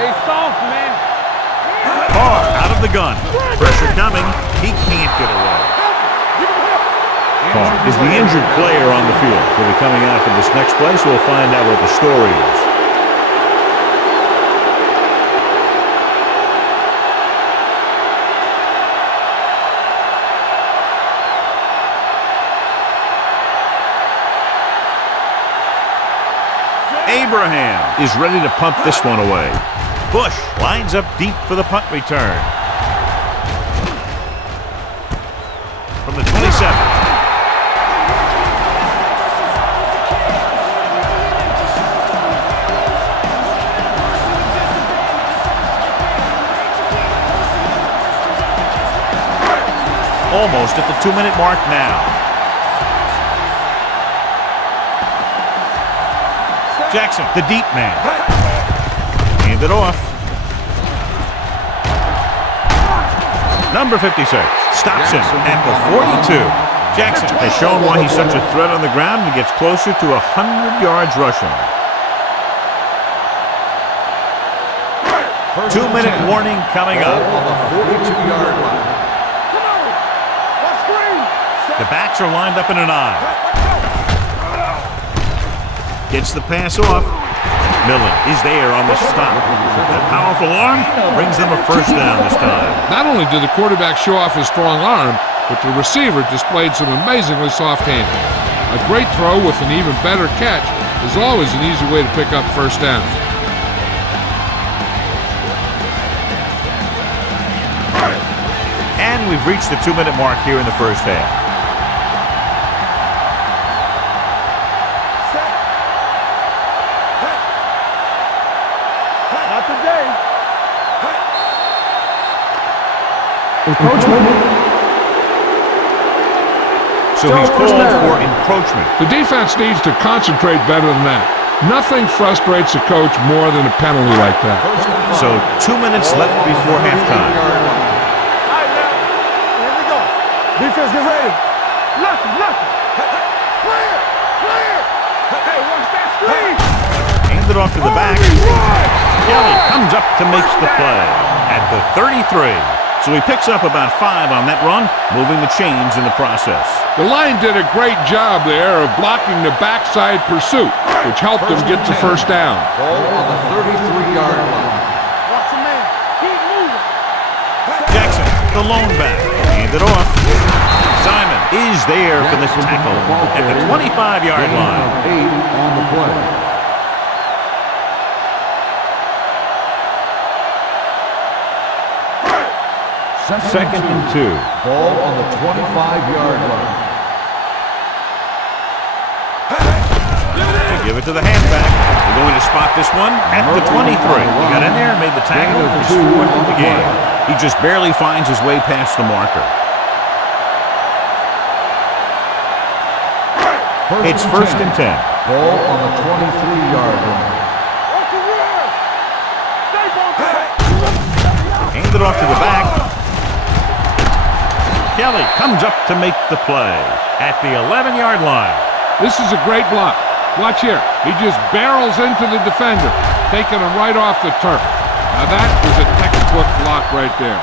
Hey, soft, man. Carr out of the gun. Pressure coming. He can't get away. Carr is the injured player on the field. He'll be coming out for this next play, so we'll find out what the story is. Abraham is ready to punt this one away. Bush lines up deep for the punt return. From the 27. Almost at the 2-minute mark now. Jackson, the deep man. Hand it off. Number 56 stops him at the 42. Jackson has shown why he's such a threat on the ground and gets closer to 100 yards rushing. 2-minute warning coming up. On the 42-yard line. The backs are lined up in an eye. Gets the pass off. Millen is there on the stop. That powerful arm brings them a first down this time. Not only did the quarterback show off his strong arm, but the receiver displayed some amazingly soft handling. A great throw with an even better catch is always an easy way to pick up first down. And we've reached the 2-minute mark here in the first half. Not today. Encroachment. So he's called for encroachment. The defense needs to concentrate better than that. Nothing frustrates a coach more than a penalty like that. So 2 minutes left before halftime. All right, now. Here we go. Defense, get ready. Nothing. Clear. Hey, watch that screen. Hand it off to the back. Kelly comes up to make the play at the 33. So he picks up about 5 on that run, moving the chains in the process. The line did a great job there of blocking the backside pursuit, which helped them get to first down. Ball on the 33-yard line. Watch the man. Keep moving. Jackson, the lone back. Hand it off. Simon is there for the tackle at the 25-yard line. 8 on the play. Second and 2. Ball on the 25-yard line. They give it to the halfback. They're going to spot this one at the 23. He got in there and made the tackle. His 4th of the game. He just barely finds his way past the marker. It's first and 10. Ball on the 23-yard line. Watch the rear. Stay focused. Hand it off to the back. Kelly comes up to make the play at the 11-yard line. This is a great block. Watch here. He just barrels into the defender, taking him right off the turf. Now that is a textbook block right there.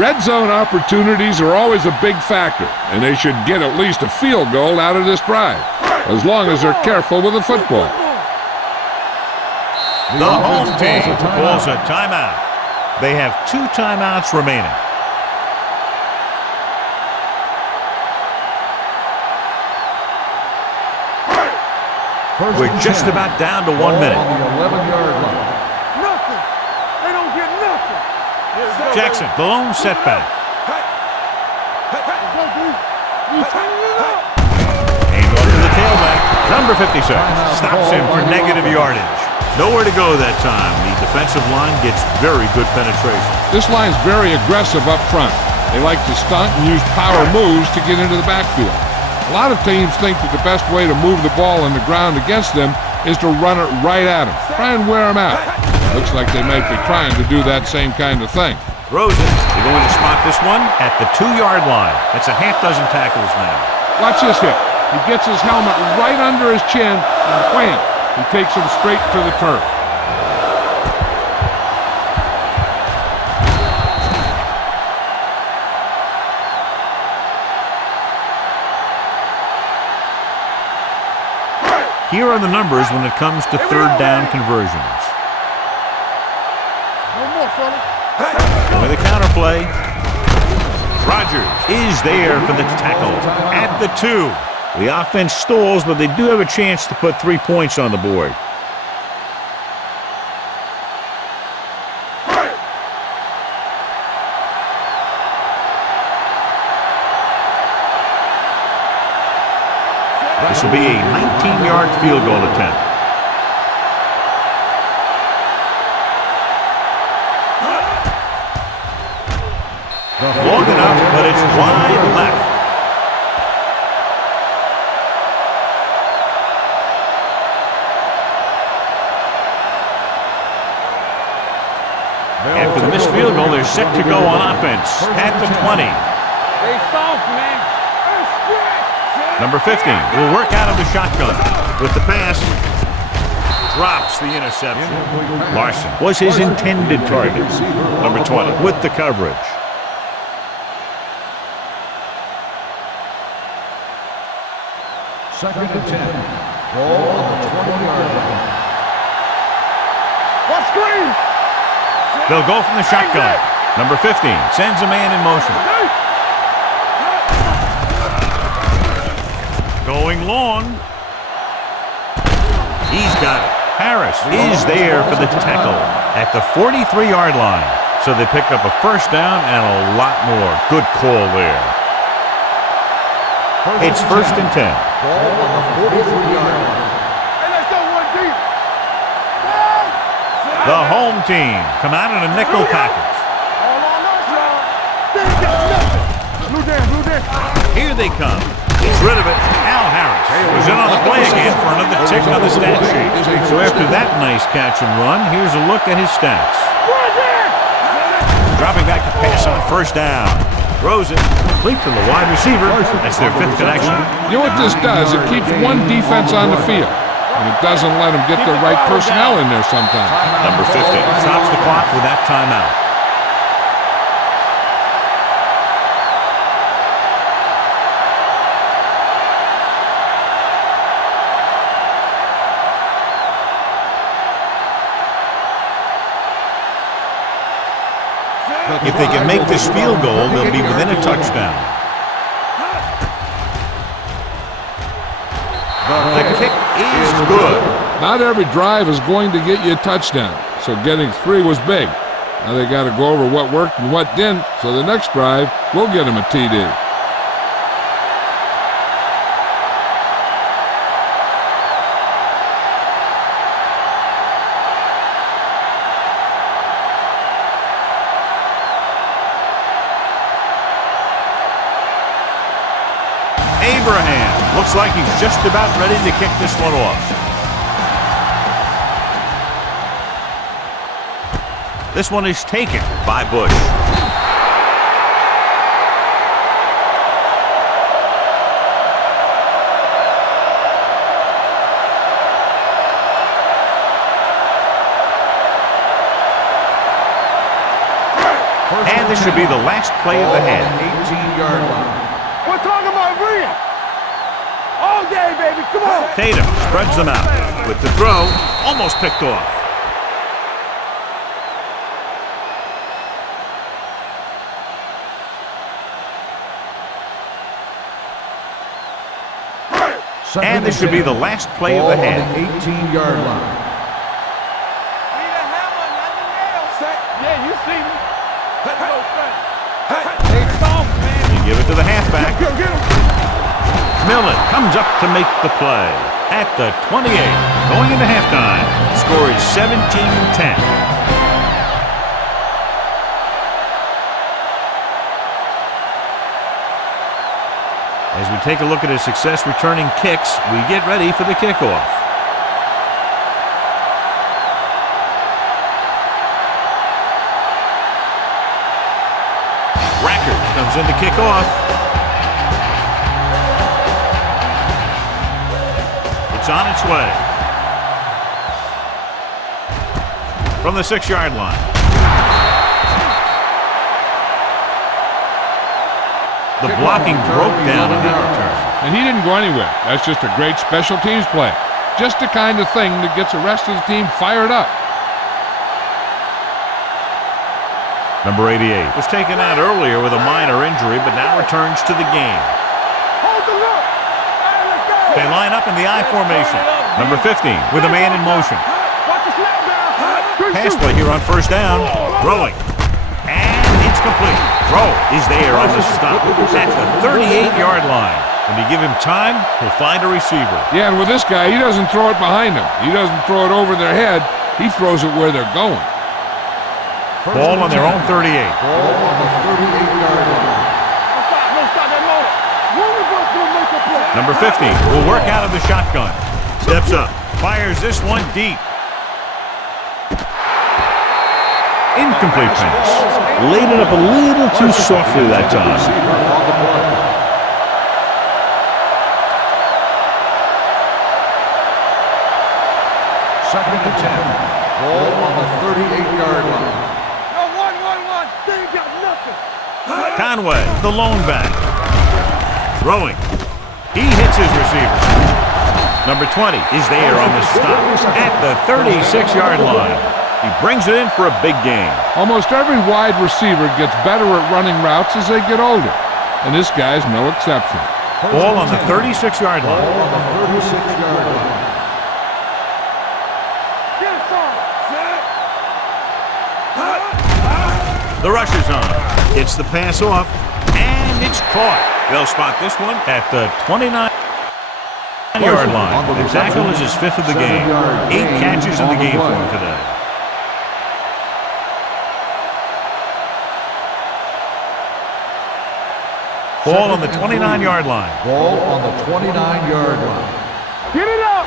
Red zone opportunities are always a big factor, and they should get at least a field goal out of this drive, as long as they're careful with the football. The home team calls a timeout. They have 2 timeouts remaining. We're just about down to 1 minute. On the 11-yard line. Nothing. They don't get nothing. Jackson, the lone setback. Aimed one to the tailback. Number 56 stops him for negative yardage. Nowhere to go that time. The defensive line gets very good penetration. This line's very aggressive up front. They like to stunt and use power moves to get into the backfield. A lot of teams think that the best way to move the ball on the ground against them is to run it right at them. Try and wear them out. Looks like they might be trying to do that same kind of thing. Throws it. They're going to spot this one at the 2-yard line. That's a half dozen tackles now. Watch this hit. He gets his helmet right under his chin and wham! He takes him straight to the turf. Here are the numbers when it comes to third down conversions. No more, fella. With a counterplay. Rodgers is there for the tackle at the 2. The offense stalls, but they do have a chance to put 3 points on the board. This will be a 19-yard field goal attempt. Long enough, but it's wide left. After the missed field goal, they're set to go on offense at the 20. They soft, man. Number 15 will work out of the shotgun. With the pass, drops the interception. Larson was his intended target. Number 20 with the coverage. Second and 10. Ball on the 20-yard line. What screen? They'll go from the shotgun. Number 15 sends a man in motion. Going long. He's got it. Harris is there for the tackle at the 43-yard line. So they pick up a first down and a lot more. Good call there. It's first and 10. Ball on the 43-yard line. Hey, let's go one deep. The home team come out in a nickel package. All on us, y'all. They ain't got nothing. Blue down, blue down. Here they come. He's rid of it. Al Harris was in on the play again for another tick on the stat sheet. So after that nice catch and run, here's a look at his stats. Dropping back to pass on first down. Throws it complete to the wide receiver. That's their 5th connection. You know what this does? It keeps one defense on the field, and it doesn't let them get the right personnel in there sometimes. Number 50 stops the clock with that timeout. If they can make this field goal, they'll be within a touchdown. The kick is good. Not every drive is going to get you a touchdown, so getting 3 was big. Now they got to go over what worked and what didn't, so the next drive will get them a TD. Abraham looks like he's just about ready to kick this one off. This one is taken by Bush. And this should be the last play of the half. 18-yard line. We're talking about Bria. All day, baby. Come on. Tatum spreads them out with the throw, almost picked off. And this should be the last play of the half. On the 18-yard line. Yeah, you see me. They soft, man. They give it to the halfback. Millen comes up to make the play at the 28. Going into halftime, the score is 17-10. As we take a look at his success returning kicks, we get ready for the kickoff. Rackers comes in to kick off. It's on its way. From the 6-yard line. The blocking broke down on that return. And he didn't go anywhere. That's just a great special teams play. Just the kind of thing that gets the rest of the team fired up. Number 88 was taken out earlier with a minor injury, but now returns to the game. Hold the look. They line up in the I formation. Number 15 with a man in motion. Watch the slap down. Pass play here on first down. Throwing. And it's complete. Throw is there on the stop. At the 38-yard line. When you give him time, he'll find a receiver. Yeah, and with this guy, he doesn't throw it behind them. He doesn't throw it over their head. He throws it where they're going. Ball on their own 38. Ball on the 38-yard line. No stop that motor. Make a play. Number 15 will work out of the shotgun. Steps up. Fires this one deep. Incomplete pass. Laid it up a little too softly that time. Second and 10. Ball on the 38-yard line. No, one. They ain't got nothing. Conway, the lone back. Throwing. He hits his receiver. Number 20 is there on the stop at the 36-yard line. He brings it in for a big gain. Almost every wide receiver gets better at running routes as they get older. And this guy's no exception. Ball on the 36-yard Ball line. on the 36-yard line. Get it, son. The rush is on. Gets the pass off, and it's caught. They'll spot this one at the 29-yard line. The tackle is his 5th of the game. 8 catches in the game for him today. Ball on the 29-yard line. Ball on the 29-yard line. Get it up.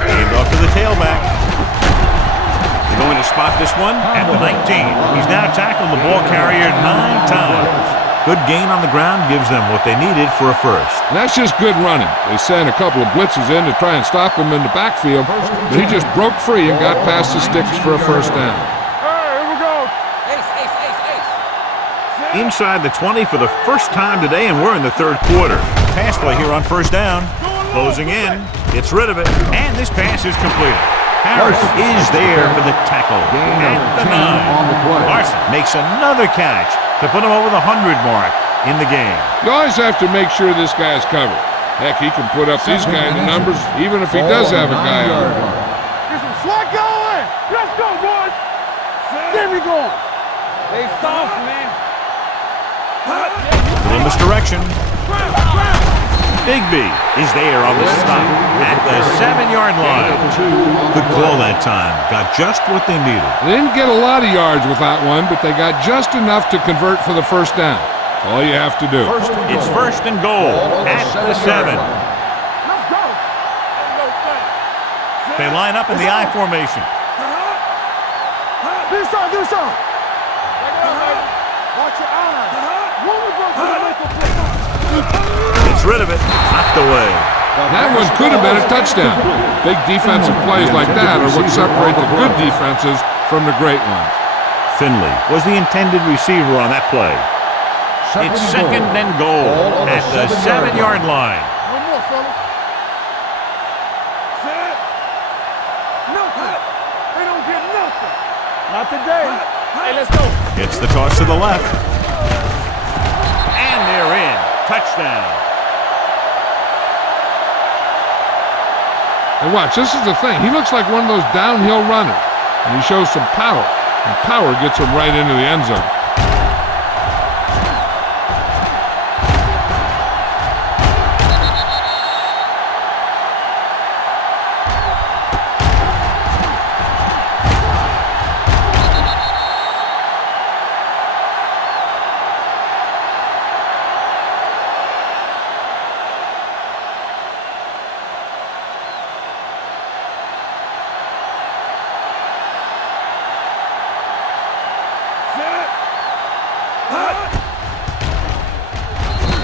Aimed off to the tailback. They're going to spot this one at the 19. He's now tackled the ball carrier 9 times. Good gain on the ground gives them what they needed for a first. And that's just good running. They sent a couple of blitzes in to try and stop him in the backfield, but he just broke free and got past the sticks for a first down. Hey, here we go. Ace. Inside the 20 for the first time today, and we're in the 3rd quarter. Pass play here on first down. Closing in. Gets rid of it. And this pass is completed. Harris is there for the tackle at the 9. Larson makes another catch to put him over the 100 mark in the game. You always have to make sure this guy's covered. Heck, he can put up these kind of numbers even if he does have a guy on. Get some swag going. Let's go, boys. There we go. They soft, man. Little misdirection. Bigby is there on the stop at the 7-yard line. Good call that time. Got just what they needed. They didn't get a lot of yards with that one, but they got just enough to convert for the first down. All you have to do. It's first and goal at the 7. Let's go. They line up in the I formation. This side. Watch your eyes. Gets rid of it. Knocked away. That one could have been a touchdown. Big defensive plays like that are what separate the good defenses from the great ones. Finley was the intended receiver on that play. It's second and goal at the 7-yard line. One more, fella. Set. Nothing. They don't get nothing. Not today. Hey, let's go. Gets the toss to the left. And they're in. Touchdown. And watch, this is the thing. He looks like one of those downhill runners, and he shows some power, and power gets him right into the end zone.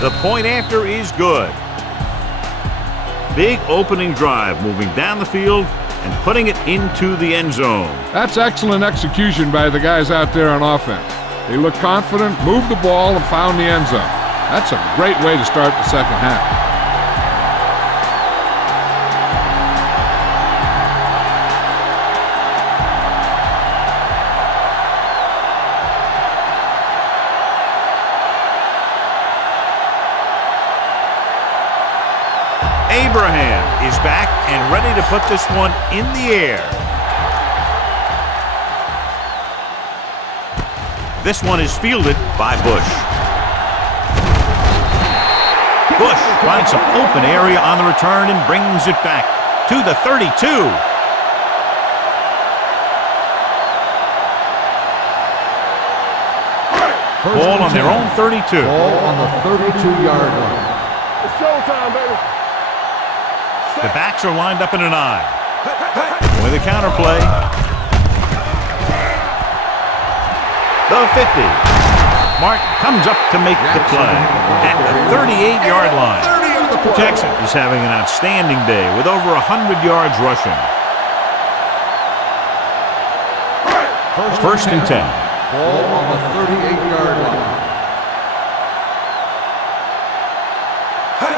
The point after is good. Big opening drive, moving down the field and putting it into the end zone. That's excellent execution by the guys out there on offense. They looked confident, moved the ball, and found the end zone. That's a great way to start the second half. Abraham is back and ready to put this one in the air. This one is fielded by Bush. Bush finds some open area on the return and brings it back to the 32. Ball on their own 32. Ball on the 32-yard line. It's showtime, baby. The backs are lined up in an I. With a counter play. The 50. Martin comes up to make the play at the 38-yard line. Jackson is having an outstanding day with over 100 yards rushing. First and 10. Ball on the 38-yard line.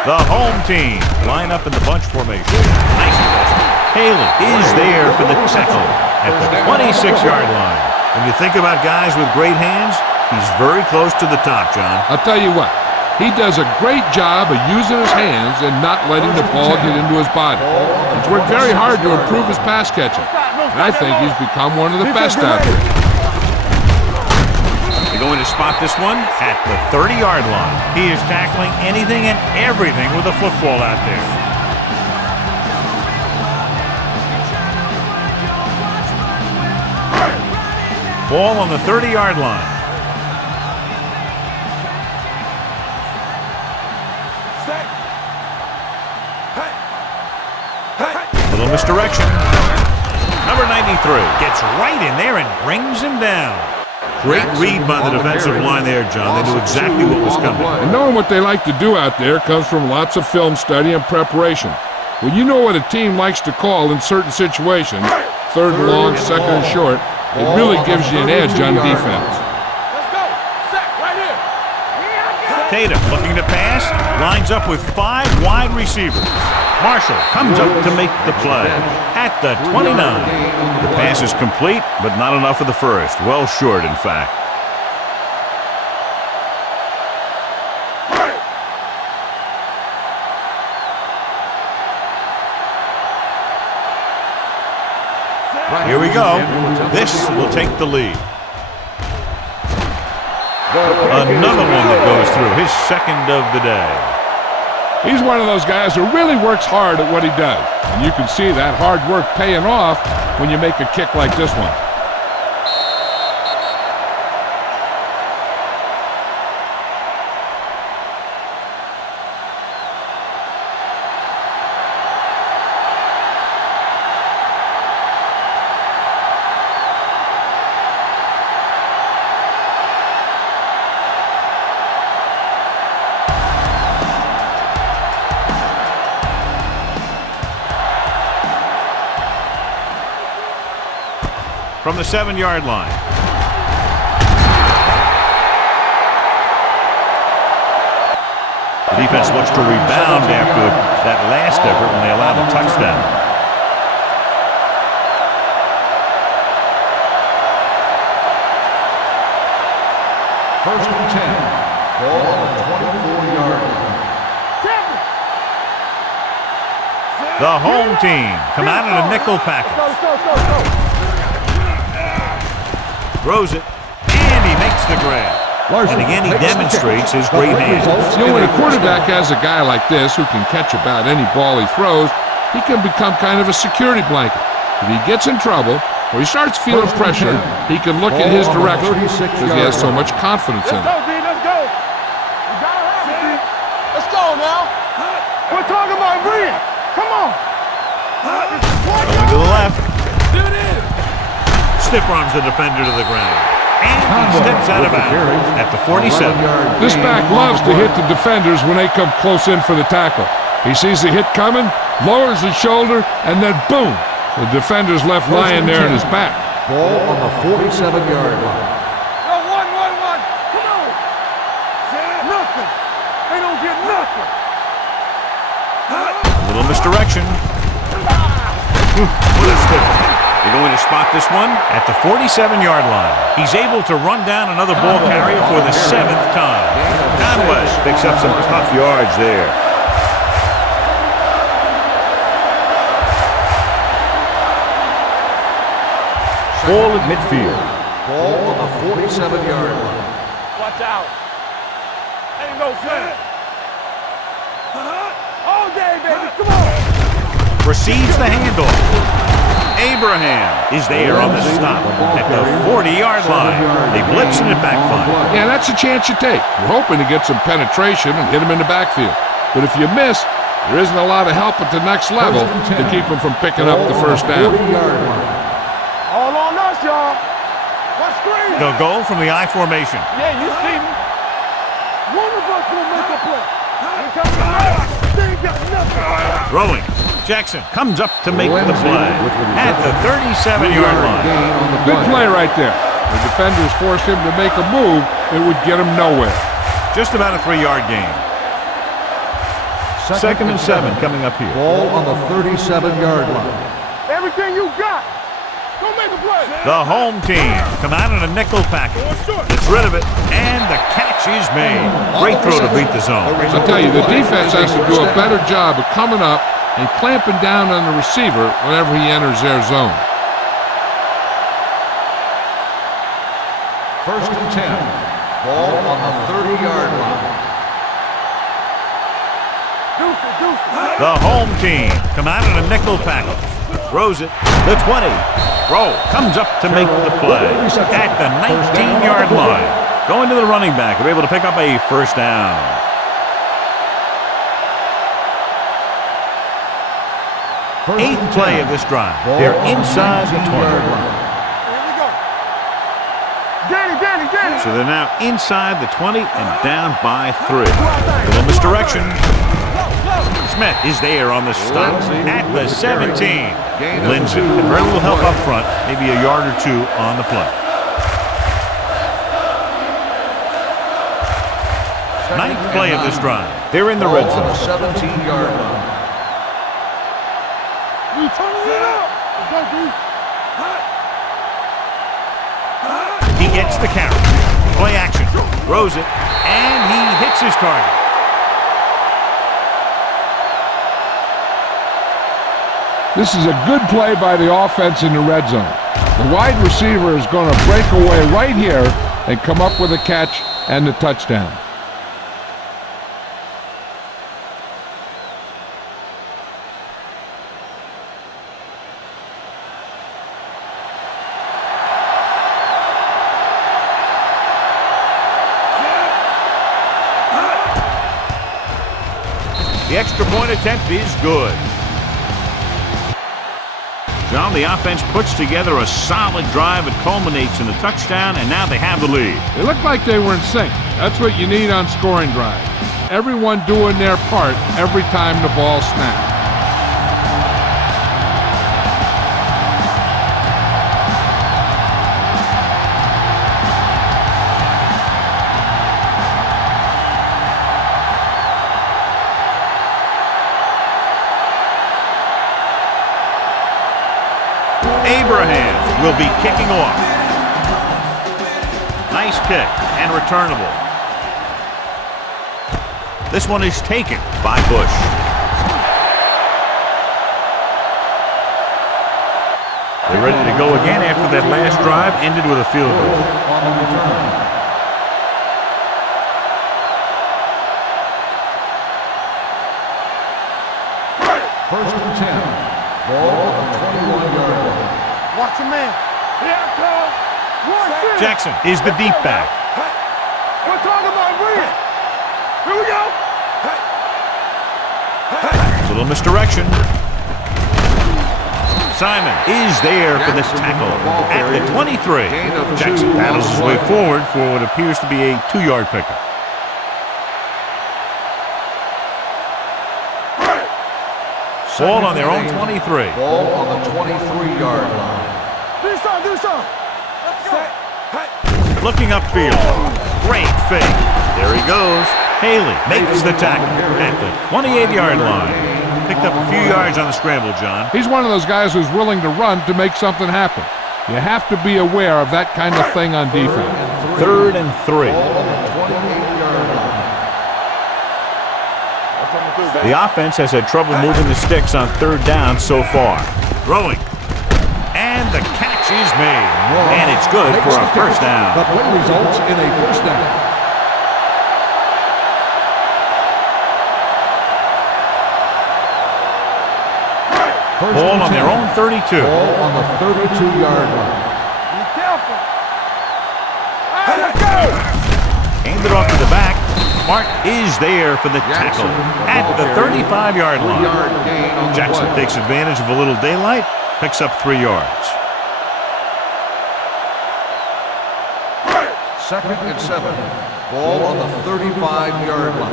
The home team line up in the bunch formation. Nice investment. Haley is there for the tackle at the 26-yard line. When you think about guys with great hands, he's very close to the top, John. I'll tell you what, he does a great job of using his hands and not letting the ball get into his body. He's worked very hard to improve his pass catching, and I think he's become one of the best out there. They're going to spot this one at the 30-yard line. He is tackling anything and everything with a football out there. Ball on the 30-yard line. Little misdirection. Number 93 gets right in there and brings him down. Great read by the defensive line there, John. They knew exactly what was coming. And knowing what they like to do out there comes from lots of film study and preparation. When you know what a team likes to call in certain situations, third and long, second and short, it really gives you an edge on defense. Let's go. Sack right here. Tatum looking to pass, lines up with 5 wide receivers. Marshall comes up to make the play at the 29. The pass is complete, but not enough for the first. Well short, in fact. Here we go. This will take the lead. Another one that goes through, his second of the day. He's one of those guys who really works hard at what he does. And you can see that hard work paying off when you make a kick like this one. From the 7-yard line. The defense looks to rebound after that last effort when they allowed a touchdown. First and 10. Ball on the 24-yard line. Cambria. Set. The home team come out in a nickel package. Go. Throws it, and he makes the grab. And again, he demonstrates his great hands. You know, when a quarterback has a guy like this who can catch about any ball he throws, he can become kind of a security blanket. If he gets in trouble or he starts feeling pressure, he can look in his direction because he has so much confidence in it. Let's go, D. Let's go. You gotta have it, D. Let's go now. We're talking about Reed. Come on. Going to the left. There it is. Stiff arms the defender to the ground. And he steps out of bounds at the 47. This back loves to hit the defenders when they come close in for the tackle. He sees the hit coming, lowers his shoulder, and then boom, the defender's left lying there in his back. Ball on the 47-yard line. Go, one. Come on. Nothing. They don't get nothing. A little misdirection. What a stiff. They're going to spot this one at the 47-yard line. He's able to run down another ball carrier for the 7th time. Conway picks up some tough yards there. Ball at midfield. Ball on the 47-yard line. Watch out. Ain't no sense. All day, baby. Come on. Receives the handoff. Abraham is there on the stop at the 40-yard line. They blitz and it backfires. Yeah, that's a chance you take. You're hoping to get some penetration and hit him in the backfield. But if you miss, there isn't a lot of help at the next level to keep him from picking up the first down. All on us, y'all. Let's screen. They'll go from the I formation. Yeah, you see me. One of us will make a play. Ain't coming out. They ain't got nothing. Throwing. Jackson comes up to make the play at the 37-yard line. Good play right there. The defenders forced him to make a move that would get him nowhere. Just about a 3-yard gain. Second and 7 coming up here. Ball on the 37-yard line. Everything you got. Go make a play. The home team come out in a nickel package. Gets rid of it, and the catch is made. Great throw to beat the zone. I'll tell you, the defense has to do a better job of coming up and clamping down on the receiver whenever he enters their zone. First and 10. Ball on the 30-yard line. The home team come out in a nickel package. Throws it. The 20. Throw comes up to make the play at the 19-yard line. Going to the running back. They're able to pick up a first down. Eighth play of this drive. They're inside the 20. Here we go. Danny. So they're now inside the 20 and down by 3. A little misdirection. Smith is there on the stop at the 17. Lindsay, very little help up front, maybe a yard or 2 on the play. Ninth play of this drive. They're in the red zone. 17-yard line. We turning it up. Let's go, D. He gets the carry. Play action. Throws it. And he hits his target. This is a good play by the offense in the red zone. The wide receiver is going to break away right here and come up with a catch and the touchdown. The extra point attempt is good. John, the offense puts together a solid drive. It culminates in a touchdown, and now they have the lead. They look like they were in sync. That's what you need on scoring drives. Everyone doing their part every time the ball snaps. Abraham will be kicking off. Nice kick and returnable. This one is taken by Bush. They're ready to go again after that last drive ended with a field goal. On the return. First and 10. Ball on the 21-yard line. Watch your man. Here I come. One, Jackson is the deep back. We're talking about Reed. Here we go. Little misdirection. Simon is there for the tackle at the 23. Jackson battles his way forward for what appears to be a 2-yard pickup. Ball on their own 23. Ball on the 23-yard line. Do something. Let's go. Looking upfield. Great fake. There he goes. Haley makes the tackle at the 28-yard line. Picked up a few yards on the scramble, John. He's one of those guys who's willing to run to make something happen. You have to be aware of that kind of thing on defense. 3rd and 3. Ball on the 28-yard line. The offense has had trouble moving the sticks on 3rd down so far. Throwing. And the catch is made. And it's good for a first down. The play results in a first down. Ball on their own 32. Ball on the 32-yard line. Be careful. All right, let's go. Hand it off to the back. Mark is there for the tackle at the 35-yard line. 3-yard gain on the Jackson play. takes advantage of a little daylight, picks up 3 yards. 2nd and 7. Ball on the 35-yard line.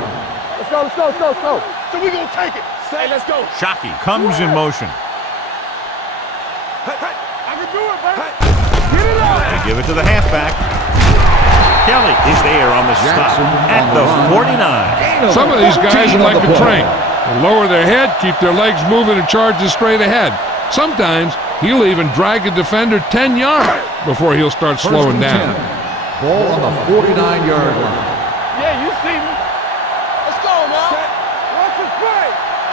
Let's go. So we're going to take it. Hey, let's go. Shockey comes in motion. I can do it, baby. Get it out. They give it to the halfback. Kelly is there on the stop at the 49. Some of these guys are like the train. They lower their head, keep their legs moving, and charges straight ahead. Sometimes he'll even drag a defender 10 yards before he'll start slowing down. Ball on the 49-yard line. Yeah, you see me. Let's go now. Watch the play.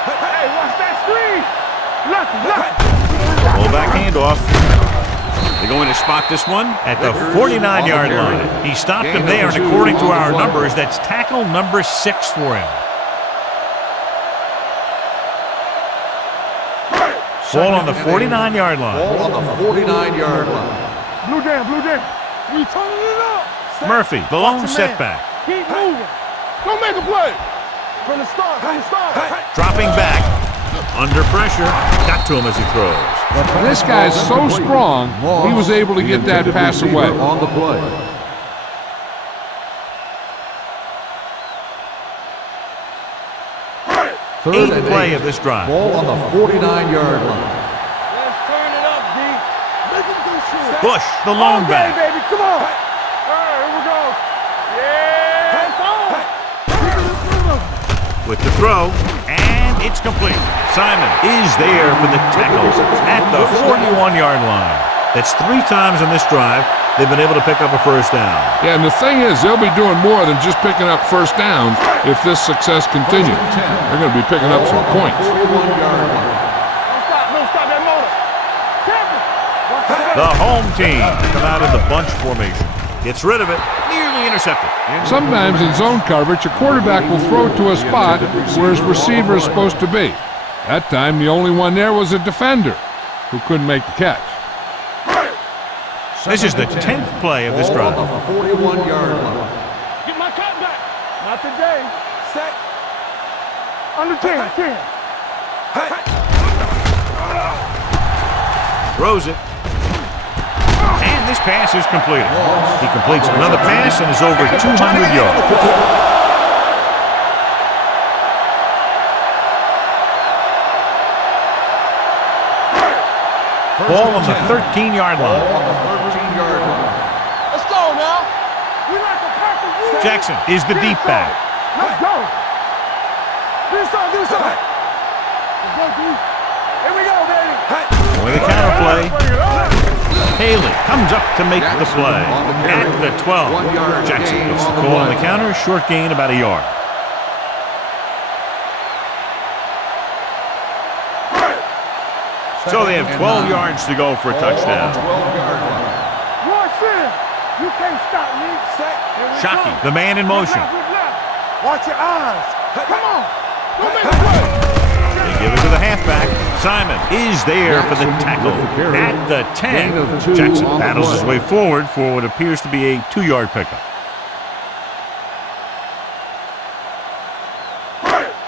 Hey, watch that screen. Left. Fullback handoff. They're going to spot this one at the 49-yard line. He stopped him there, and according to our numbers, that's tackle number 6 for him. Ball on the 49-yard line. Ball on the 49-yard line. Blue jam. We turning it up. Murphy, the lone Watch your man. setback. Keep moving. Don't make a play. From the start. Dropping back. Under pressure. Got to him as he throws. This guy's so strong, he was able to get that pass away. On the play. Third and 8th play 8. of this drive. Ball on the 49-yard line. Let's turn it up, D. Listen to this shit. Bush, the lone back. baby. Come on. All right, here we go. Yeah, it's on. With the throw, and it's complete. Simon is there for the tackle at the 41-yard line. That's 3 times in this drive they've been able to pick up a first down. Yeah, and the thing is, they'll be doing more than just picking up first downs if this success continues. They're going to be picking up some points. 41-yard line. Don't stop that motor. Careful. The home team come out in the bunch formation. Gets rid of it, nearly intercepted. Sometimes in zone coverage, a quarterback will throw to a spot where his receiver is supposed to be. That time, the only one there was a defender who couldn't make the catch. This is the 10th play of this drive. Ball on the 41-yard line. Get my cut back. Not today. Set. Under 10. Throws it. And this pass is completed. He completes another pass and is over 200 yards. Ball on the 13-yard line. On the 13-yard line. Let's go now. We like the perfect rule. Jackson is the deep back. Let's go. Do something. Let's go, D. Here we go, baby. With a counter play. Bring it up. Haley comes up to make the play at the 12. Jackson gets the call on the counter. Short gain, about a yard. So they have 12 yards to go for a touchdown. 12-yard line. Rush in. You can't stop me. Shockey, the man in motion. Watch your eyes. Come on. Don't make a play. They give it to the halfback. Simon is there for the tackle at the 10. Jackson battles his way forward for what appears to be a 2-yard pickup.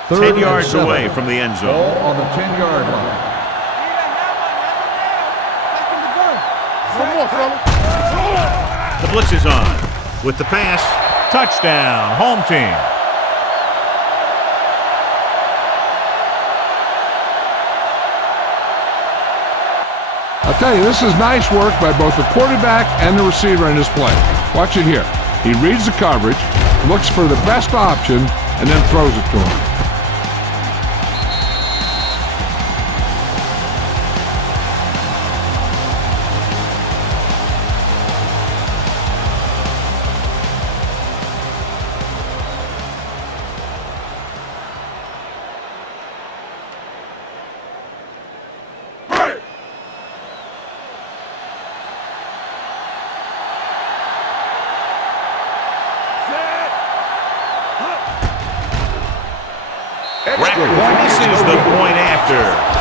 10 yards away from the end zone. Ball on the 10-yard line. One more, fella. The blitz is on. With the pass, touchdown, home team. I'll tell you, this is nice work by both the quarterback and the receiver in this play. Watch it here. He reads the coverage, looks for the best option, and then throws it to him. This is the point after.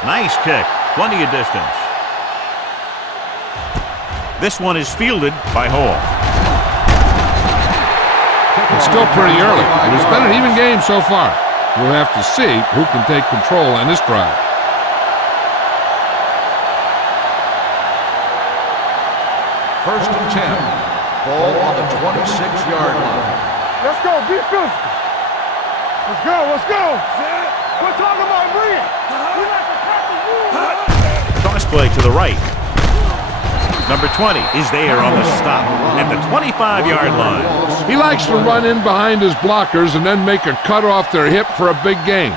Nice kick, plenty of distance. This one is fielded by Hall. It's still pretty early, but it's been an even game so far. We'll have to see who can take control on this drive. First and 10. Ball on the 26-yard line. Let's go. Be physical. Let's go. Let's go. We're talking about bringing. We like to practice rules. Cross play to the right. Number 20 is there on the stop at the 25-yard line. He likes to run in behind his blockers and then make a cut off their hip for a big gain.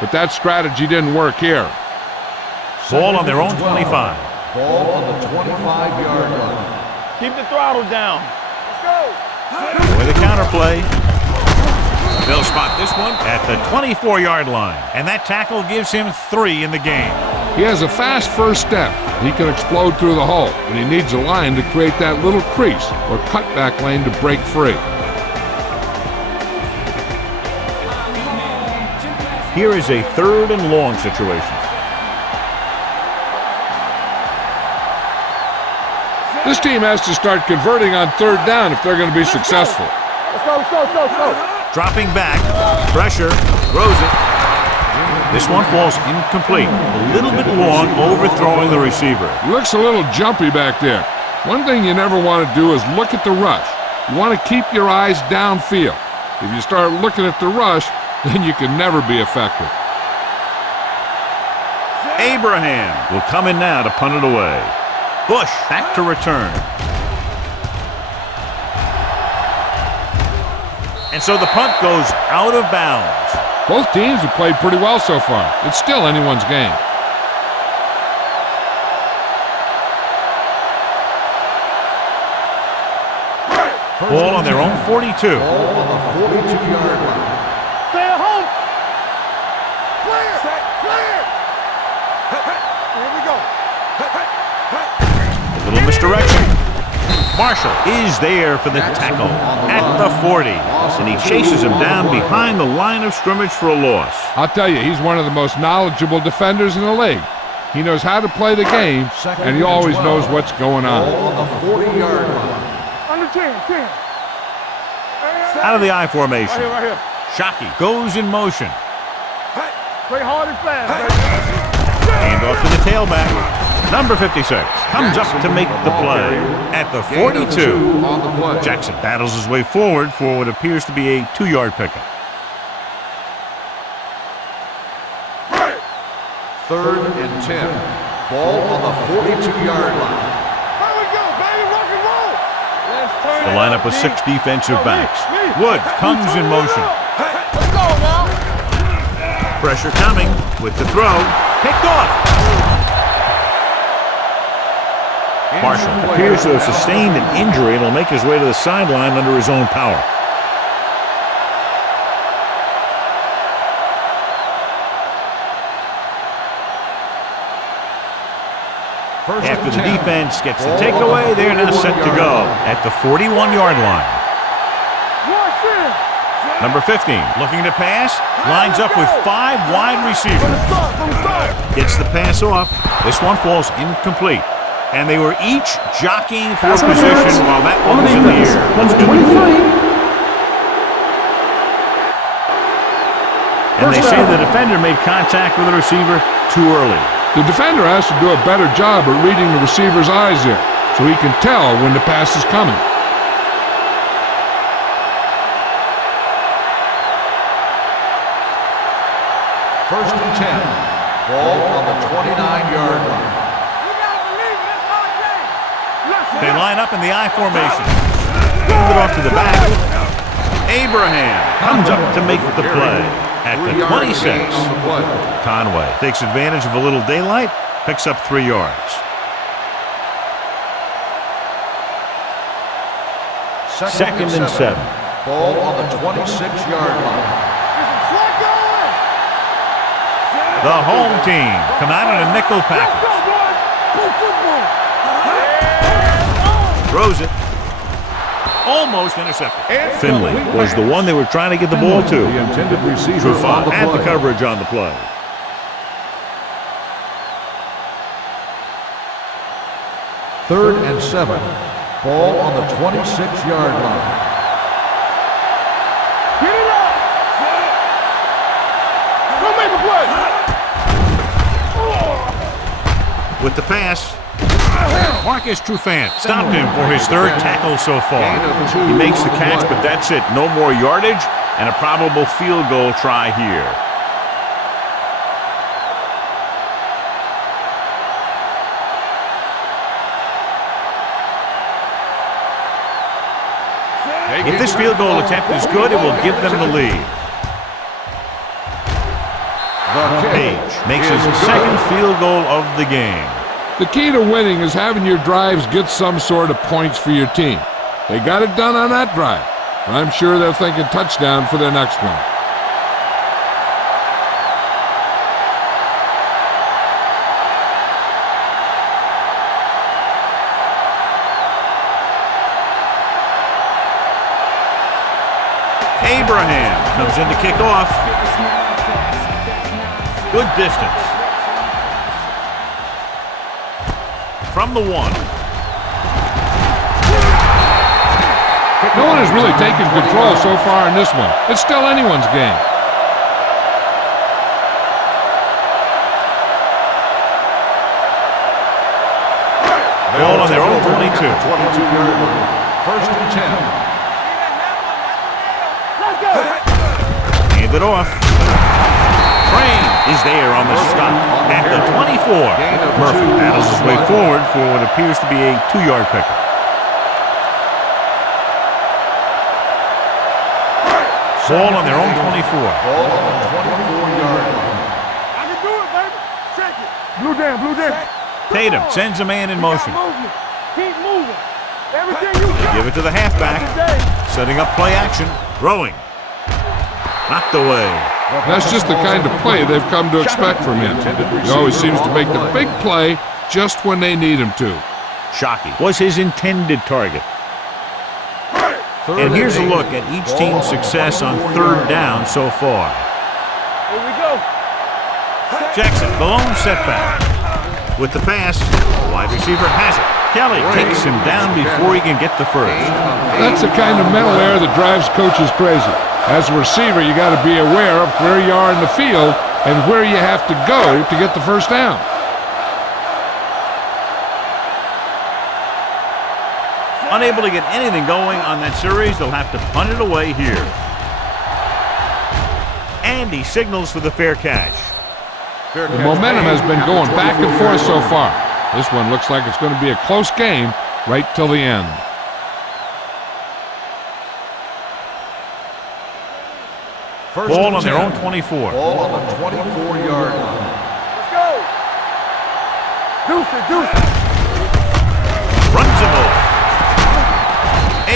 But that strategy didn't work here. Ball on their own 25. Ball on the 25-yard line. Keep the throttle down. Let's go. With the counter play. They'll spot this one at the 24-yard line. And that tackle gives him 3 in the game. He has a fast first step. He can explode through the hole, but he needs a line to create that little crease or cutback lane to break free. Here is a 3rd and long situation. This team has to start converting on 3rd down if they're going to be successful. Let's go. Let's go. Let's go. Let's go. Dropping back, pressure, throws it. This one falls incomplete. A little bit long, overthrowing the receiver. He looks a little jumpy back there. One thing you never want to do is look at the rush. You want to keep your eyes downfield. If you start looking at the rush, then you can never be effective. Abraham will come in now to punt it away. Bush back to return. And so the punt goes out of bounds. Both teams have played pretty well so far. It's still anyone's game. Ball on their own 42. Ball on the 42-yard line. Stay at home. Clear. Clear. Here we go. A little misdirection. Marshall is there for the tackle at the 40. And he chases him down behind the line of scrimmage for a loss. I'll tell you, he's one of the most knowledgeable defenders in the league. He knows how to play the game, and he always knows what's going on. Ball on the 40-yard line. Under 10. Out of the I formation. Right here. Shockey goes in motion. Play hard and fast, baby. Hand off to the tailback. Number 56 comes up to make the play at the 42. On the play. Jackson battles his way forward for what appears to be a 2-yard pickup. 3rd and 10. Ball on the 42-yard line. Here we go, baby, rock and roll. Let's turn The lineup of 6 defensive backs. Wood comes in motion. Let's go now. Pressure coming with the throw. Picked off. Marshall appears to have sustained an injury and will make his way to the sideline under his own power. After the defense gets the takeaway, they're now set to go at the 41-yard line. Number 15 looking to pass, lines up with 5 wide receivers. Gets the pass off. This one falls incomplete. And they were each jockeying for position while that one was in the air. Number 23. And they say the defender made contact with the receiver too early. The defender has to do a better job at reading the receiver's eyes there, so he can tell when the pass is coming. First and 10. Ball on the 29-yard line. They line up in the I formation. Hand it off to the back. Abraham comes up to make the play at the 26. Conway takes advantage of a little daylight, picks up 3 yards. Second and 7. Ball on the 26-yard line. The home team come out in a nickel package. Throws it. Almost intercepted. Finley was the one they were trying to get the ball to. The intended receiver Trufant had the coverage on the play. Third and 7. Ball on the 26-yard line. Get it up. Go make a play. With the pass, Marcus Trufant stopped him for his 3rd tackle so far. He makes the catch, but that's it. No more yardage and a probable field goal try here. If this field goal attempt is good, it will give them the lead. Page makes his 2nd field goal of the game. The key to winning is having your drives get some sort of points for your team. They got it done on that drive. I'm sure they're thinking touchdown for their next one. Abraham comes in to kick off. Good distance. From the 1. No one has really taken control so far in this one. It's still anyone's game. Ball on their own 22. 22-yard line. First and 10. Hand it off. Crane is there on the stop at the 24. Murphy battles his way forward for what appears to be a 2-yard pickup. Ball on their own 24. Ball on the 24-yard line. I can do it, baby. Check it. Blue down, blue down. Tatum sends a man in motion. Keep moving. Everything you got. Give it to the halfback. Setting up play action. Throwing. Knocked away. That's just the kind of play they've come to expect from him. He always seems to make the big play just when they need him to. Shockey was his intended target. And here's a look at each team's success on 3rd down so far. Here we go. Jackson, the lone setback. With the pass, the wide receiver has it. Kelly takes him down before he can get the first. That's the kind of mental error that drives coaches crazy. As a receiver, you got to be aware of where you are in the field and where you have to go to get the first down. Unable to get anything going on that series, they'll have to punt it away here. And he signals for the fair catch. Fair The catch momentum made has been at the going back and 24 forth so yard far. This one looks like it's going to be a close game right till the end. First Ball and on their 10. own 24. Ball on the 24-yard line. Let's go. Deuce it, deuce it. Runs him over.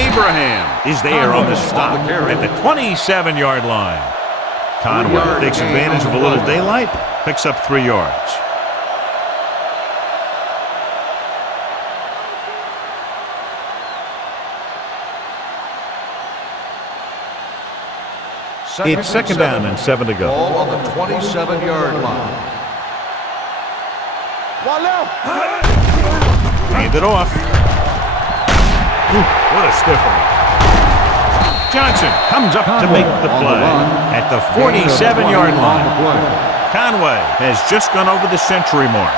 Abraham is there on the stop at the 27-yard line. Conway takes advantage of a little daylight, picks up 3 yards. It's second down and 7 to go. Ball on the 27-yard line. One left. Hand it off. What a stiffer. Johnson comes up to make the play at the 47-yard line. Conway has just gone over the century mark.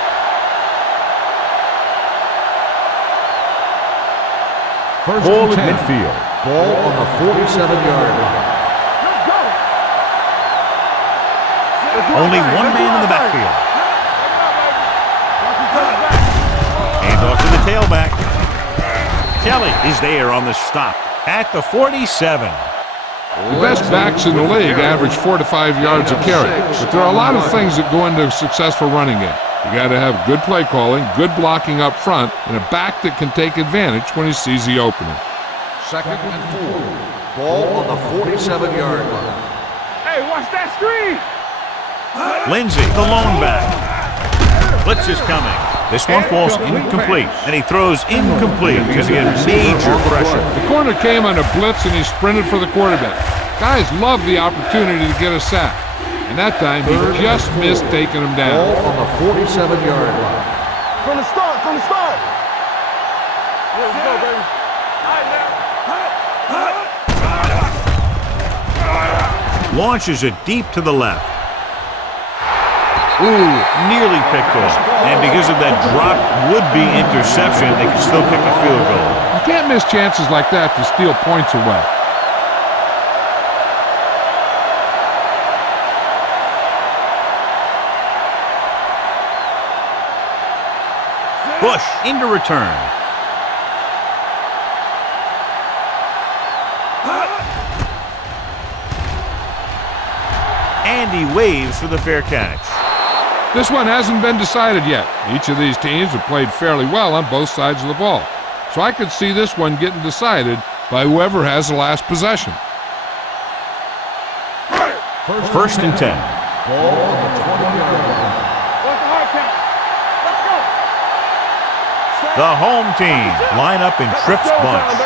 Ball at midfield. Ball on the 47-yard line. Only one man in the backfield. Hand off to the tailback. Kelly is there on the stop at the 47. The best backs in the league average 4 to 5 yards a carry, but there are a lot of things that go into a successful running game. You got to have good play calling, good blocking up front, and a back that can take advantage when he sees the opening. Second and 4. Ball on the 47-yard line. Hey, watch that screen. Lindsey, the lone back. Blitz is coming. This one falls incomplete, and he throws incomplete because he had major pressure. The corner came on a blitz, and he sprinted for the quarterback. Guys love the opportunity to get a sack, and that time he just missed taking him down. Ball on the 47-yard line. From the start, from the start. Let's go, baby. All right, now. Launches it deep to the left. Ooh, nearly picked off. And because of that dropped would-be interception, they can still kick a field goal. You can't miss chances like that to steal points away. Bush into return. And he waves for the fair catch. This one hasn't been decided yet. Each of these teams have played fairly well on both sides of the ball. So I could see this one getting decided by whoever has the last possession. First and 10. Ball on the 20-yard line. What's the hard count? Let's go. The home team line up in Tripp's bunch.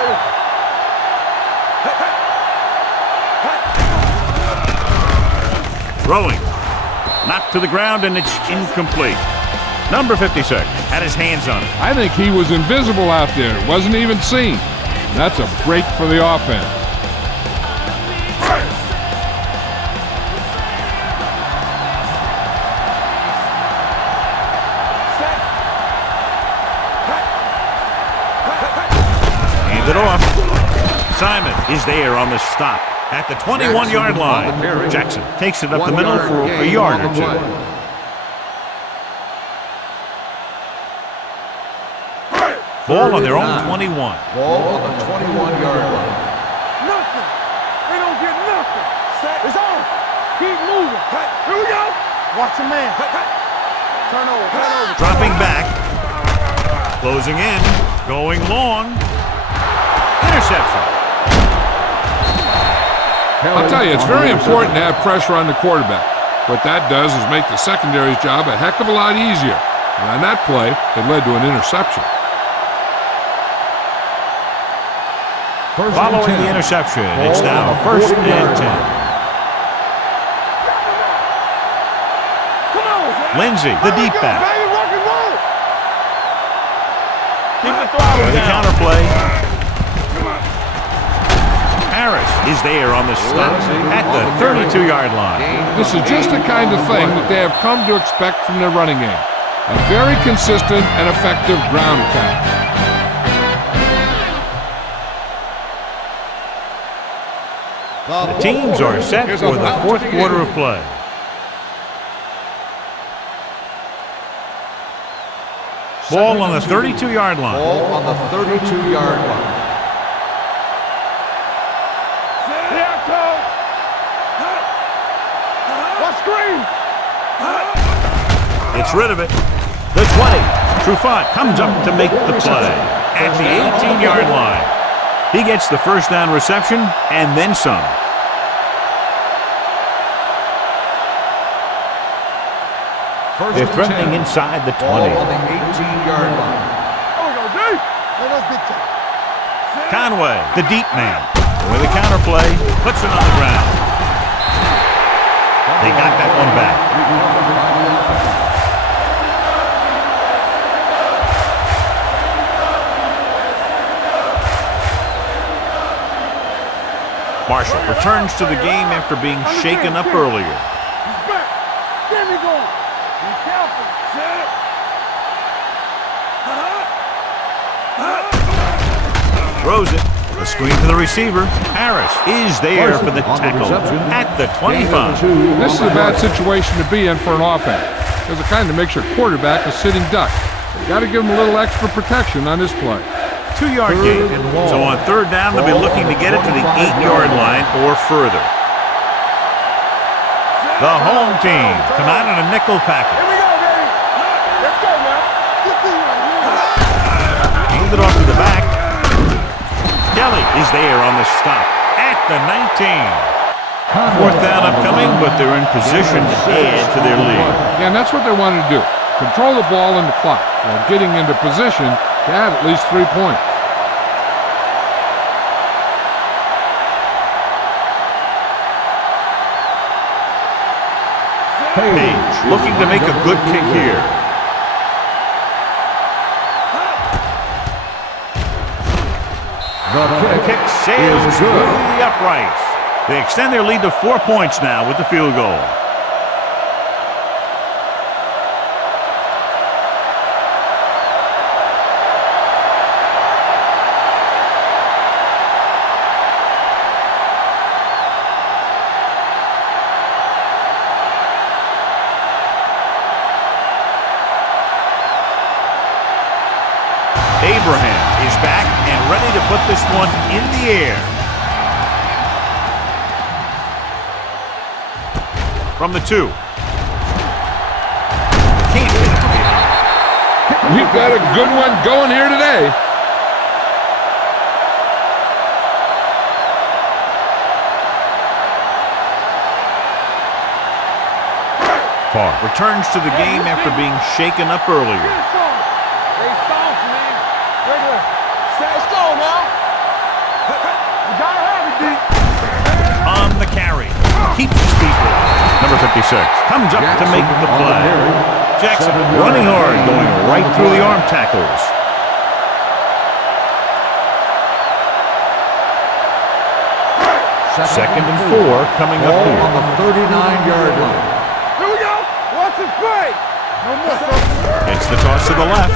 Throwing. Knocked to the ground, and it's incomplete. Number 56 had his hands on it. I think he was invisible out there. Wasn't even seen. That's a break for the offense. Hand it off. Simon is there on the stop at the 21-yard line. Jackson takes it up the middle for a yard or two. Ball on their own 21. Ball on the 21-yard line. Nothing. They don't get nothing. It's on. Keep moving. Here we go. Watch the man. Turn over, turn over. Dropping back. Closing in. Going long. Interception. I'll tell you, it's very important to have pressure on the quarterback. What that does is make the secondary's job a heck of a lot easier. And on that play, it led to an interception. Following the interception, it's now first and 10. Come on. Lindsey, the deep back. Baby, rock and roll. Keep the throttle The down. counterplay. Harris is there on the stop at the 32-yard line. This is just the kind of thing that they have come to expect from their running game. A very consistent and effective ground attack. The teams are set for the fourth quarter of play. Ball on the 32-yard line. Ball on the 32-yard line. Here I come. What screen? It's rid of it. The 20. Trufant comes up to make the play at the 18-yard line. He gets the first down reception and then some. They're threatening inside the 20. Ball on the 18-yard line. Oh, we go deep. Let us get to. Conway, the deep man, with a counter play, puts it on the ground. They got that one back. Marshall returns to the game after being shaken up earlier. He's back. Get me going. Be careful. Throws it. A screen to the receiver. Harris is there for the tackle at the 25. This is a bad situation to be in for an offense, because it kind of makes your quarterback a sitting duck. You got to give him a little extra protection on this play. 2-yard gain. So on third down, they'll be looking to get it to the 8-yard line or further. The home team come out in a nickel package. Here we go, baby. Let's go, man. Get through right here. Hand it off to the back. Kelly is there on the stop at the 19. Fourth down upcoming, but they're in position to add to their lead. Yeah, and that's what they wanted to do. Control the ball and the clock while getting into position to add at least 3 points. Page looking to make a good kick here. The kick sails through the uprights. They extend their lead to 4 points now with the field goal. Abraham is back and ready to put this one in the air. From the 2. Can't get it to the end. We've got a good one going here today. Farr returns to the game after being shaken up earlier. They soft, man. Regular. Let's go now. You gotta have it, D. On the carry. Keeps his feet moving. Number 56 comes up to make the play. Jackson running hard, going right through the arm tackles. Second and 4 coming up Ball here. on the 39-yard line. Here we go. Watch it play. No more. It's the toss to the left.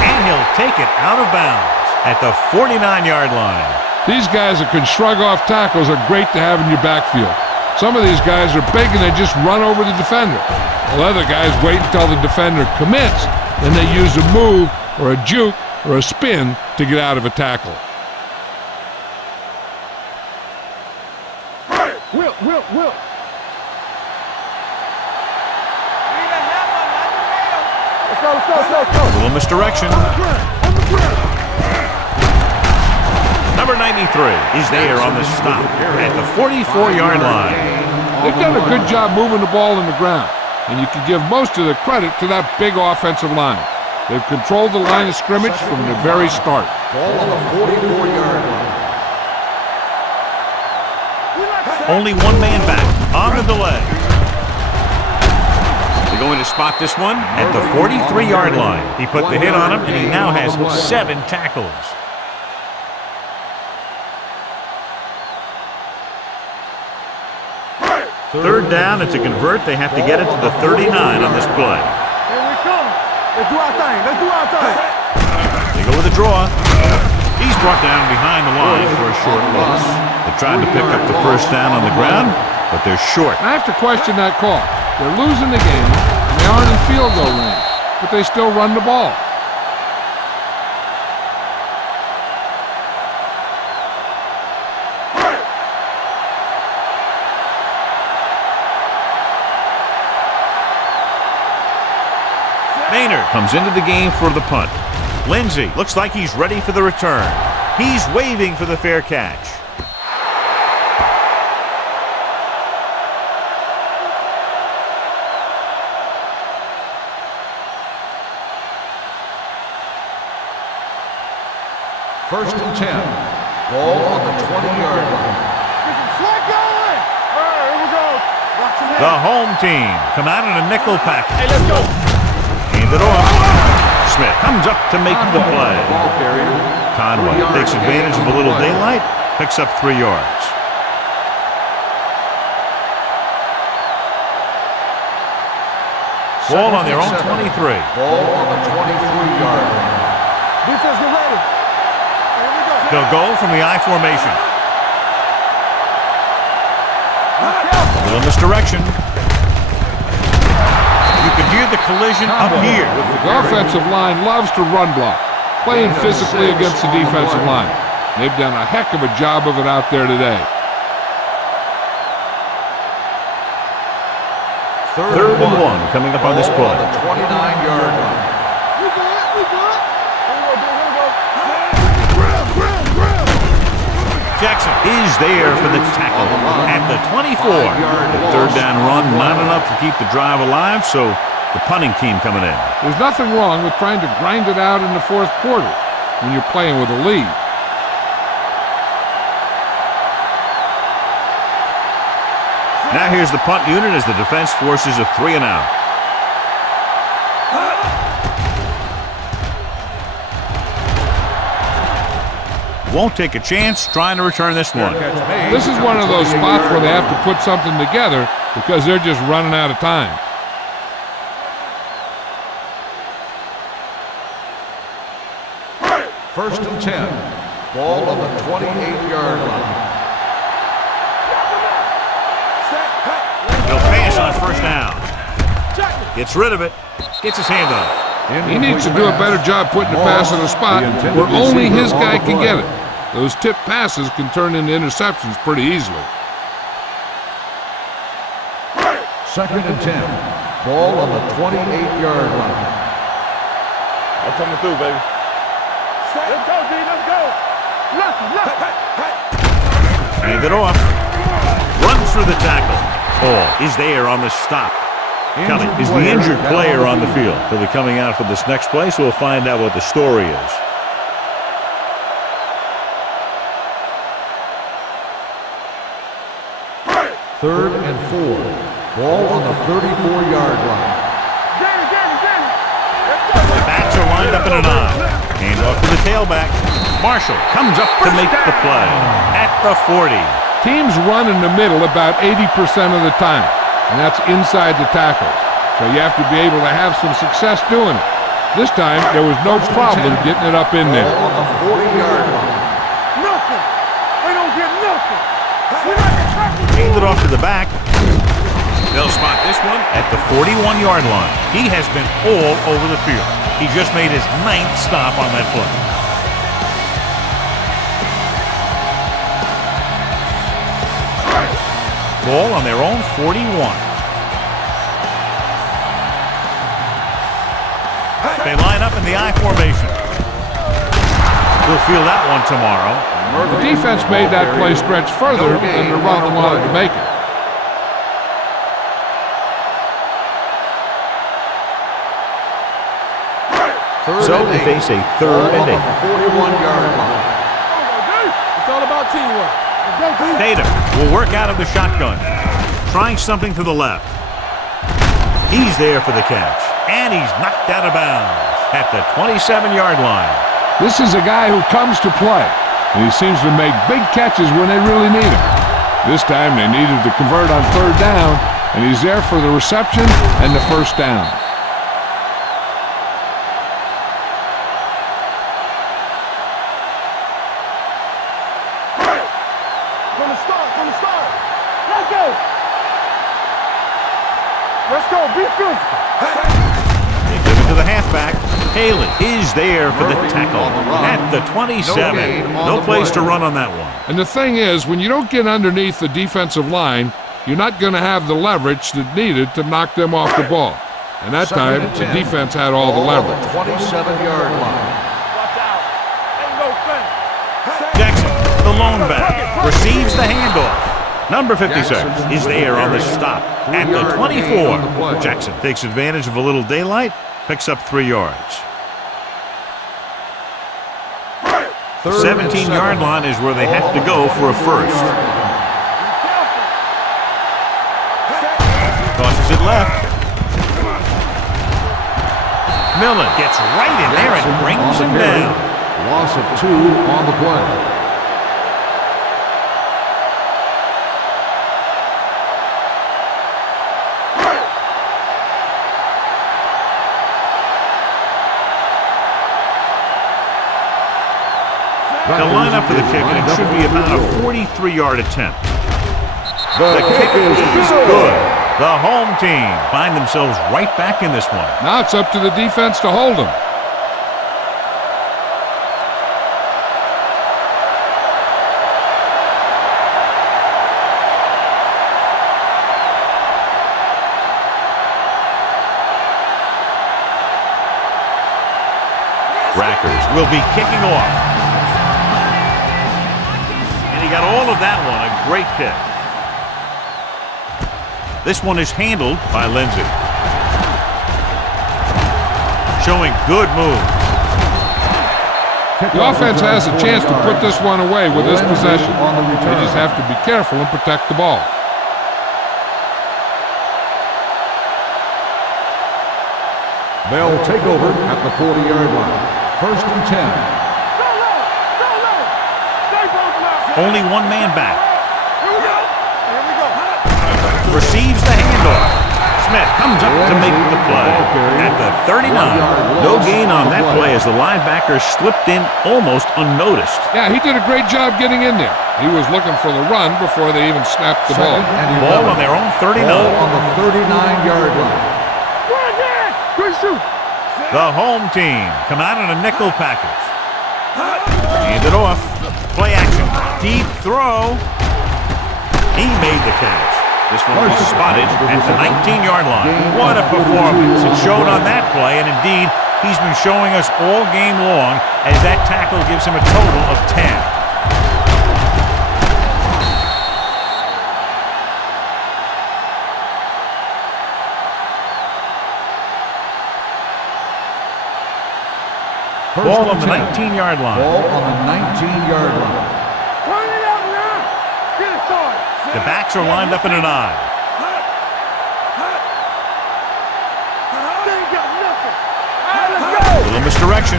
And he'll take it out of bounds at the 49-yard line. These guys that can shrug off tackles are great to have in your backfield. Some of these guys are big and they just run over the defender. While other guys wait until the defender commits, then they use a move or a juke or a spin to get out of a tackle. Will. Let's go. A little misdirection. Number 93 is there on the stop at the 44-yard line. They've done a good job moving the ball in the ground, and you can give most of the credit to that big offensive line. They've controlled the line of scrimmage from the very start. Ball on the 44-yard line. Only one man back on the delay. They're going to spot this one at the 43-yard line. He put the hit on him, and he now has 7 tackles. Third down, and to convert, they have to get it to the 39 on this play. Here we come. Let's do our thing. They go with a draw. He's brought down behind the line for a short loss. They tried to pick up the first down on the ground, but they're short. I have to question that call. They're losing the game, and They aren't in field goal range, but they still run the ball. Maynard comes into the game for the punt. Lindsey looks like he's ready for the return. He's waving for the fair catch. First and 10. Ball on the 20-yard line. Slide going. All right, here we go. Watch your The head. home team come out in a nickel pack. Hey, let's go. Hand it off. Smith comes up to make the play. Ball carrier. Conway 3 yards takes advantage of a little play. daylight, picks up 3 yards. Ball on their own 23. Ball on the 23-yard line. Defense, get ready. Here we go. They'll go from the I formation. A little misdirection. You can hear the collision up here. The offensive line loves to run block, playing physically against the defensive line. They've done a heck of a job of it out there today. Third and 1 coming up on this Ball play. on the 29-yard line. We good. We good. Here we go. Jackson is there for the tackle at the 24. The third down run, not enough to keep the drive alive, so the punting team coming in. There's nothing wrong with trying to grind it out in the fourth quarter when you're playing with a lead. Now here's the punt unit as the defense forces a 3 and out. Won't take a chance trying to return this one. This is one of those spots where they have to put something together because they're just running out of time. First and 10. Ball on the 28-yard line. He'll pass on first down. Gets rid of it. Gets his hand on it. He needs to do a better job putting the pass in a spot where only his guy can get it. Those tip passes can turn into interceptions pretty easily. Second and 10. Ball on the 28-yard line. I'm coming through, baby. Let's go, D. Let's go. Left. Hand it off. Runs through the tackle. Hall is there on the stop. Kelly is the injured player on the field. He'll be coming out for this next play, so we'll find out what the story is. Third and 4. Ball on the 34-yard line. The backs are lined up in an I. Hand off to the tailback. Marshall comes up to make the play at the 40. Teams run in the middle about 80% of the time, and that's inside the tackle. So you have to be able to have some success doing it. This time, there was no problem getting it up in there. Ball on the 40-yard line. Nothing. They don't get nothing. We're not gonna tackle. Hand it off to the back. They'll spot this one at the 41-yard line. He has been all over the field. He just made his 9th stop on that play. Ball on their own 41. They line up in the I formation. We'll field that one tomorrow. The defense made that play stretch further than the run wanted to make it. So they face a third and 8. 41-yard line. It's all about teamwork. Let's go, D. Tatum will work out of the shotgun, trying something to the left. He's there for the catch, and he's knocked out of bounds at the 27-yard line. This is a guy who comes to play, and he seems to make big catches when they really need him. This time they needed to convert on third down, and he's there for the reception and the first down. From the start. Let's go. Let's go. Be physical. They give it to the halfback. Haley is there for the tackle at the 27. No place to run on that one. And the thing is, when you don't get underneath the defensive line, you're not going to have the leverage that needed to knock them off the ball. And that time, the defense had all the leverage. 27-yard line. Watch out. Ain't no thing. Jackson, the lone back, receives the handoff. Number 56 is there on the stop at the 24. Jackson takes advantage of a little daylight, picks up 3 yards. 17-yard line is where they have to go for a first. Tosses it left. Millen gets right in there and brings him down. Loss of 2 on the play. They'll line up for the kick, and it should be about a 43-yard attempt. The kick is good. The home team find themselves right back in this one. Now it's up to the defense to hold them. Rackers will be kicking off. And he got all of that one, a great kick. This one is handled by Lindsay. Showing good moves. The offense has a chance to put this one away with this possession. They just have to be careful and protect the ball. They'll take over at the 40-yard line. First and 10. Only one man back. Here we go. Receives the handoff. Smith comes up to make the play at the 39. No gain on that play as the linebacker slipped in almost unnoticed. Yeah, he did a great job getting in there. He was looking for the run before they even snapped the ball. Ball on their own 39. Ball on the 39-yard line. Good shoot. The home team come out in a nickel package. Hand it off. Play action. Deep throw. He made the catch. This one was spotted at the 19-yard line. What a performance. It showed on that play, and indeed, he's been showing us all game long as that tackle gives him a total of 10. Ball on the 19-yard line. Ball on the 19-yard line. Turn it up now. Get it started. The backs are lined up in an eye. They ain't got nothing. All right, let's go. Little misdirection.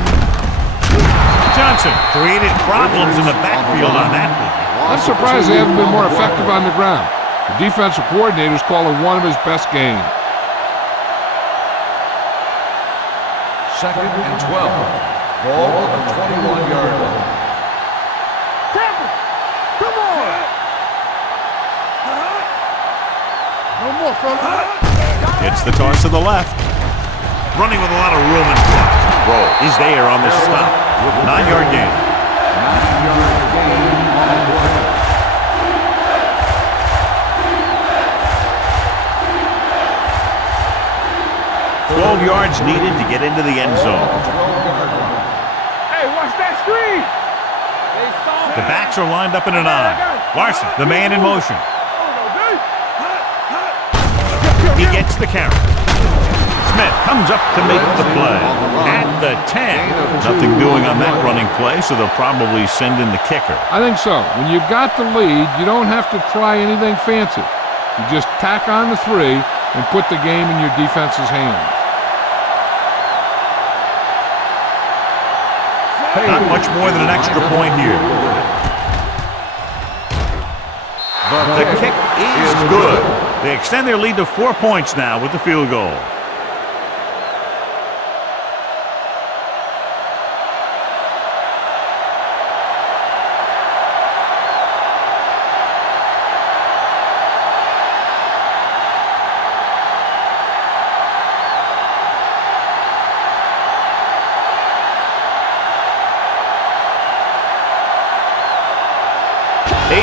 Johnson created problems in the backfield on that play. I'm surprised they haven't been more effective on the ground. The defensive coordinator's calling one of his best games. Second and 12. Ball on the 21-yard line. Tampa, come on. No more, fella. It's the toss to the left. Running with a lot of room in front. Roll is there on the stop. 9-yard gain. 9-yard gain on the play. Yards needed to get into the end zone. Hey, watch that screen. The backs are lined up in an eye. Larson, the man in motion. He gets the carry. Smith comes up to make the play at the 10. Nothing doing on that running play, so they'll probably send in the kicker. I think so. When you've got the lead, you don't have to try anything fancy. You just tack on the 3 and put the game in your defense's hands. Not much more than an extra point here. The kick is good. They extend their lead to 4 points now with the field goal.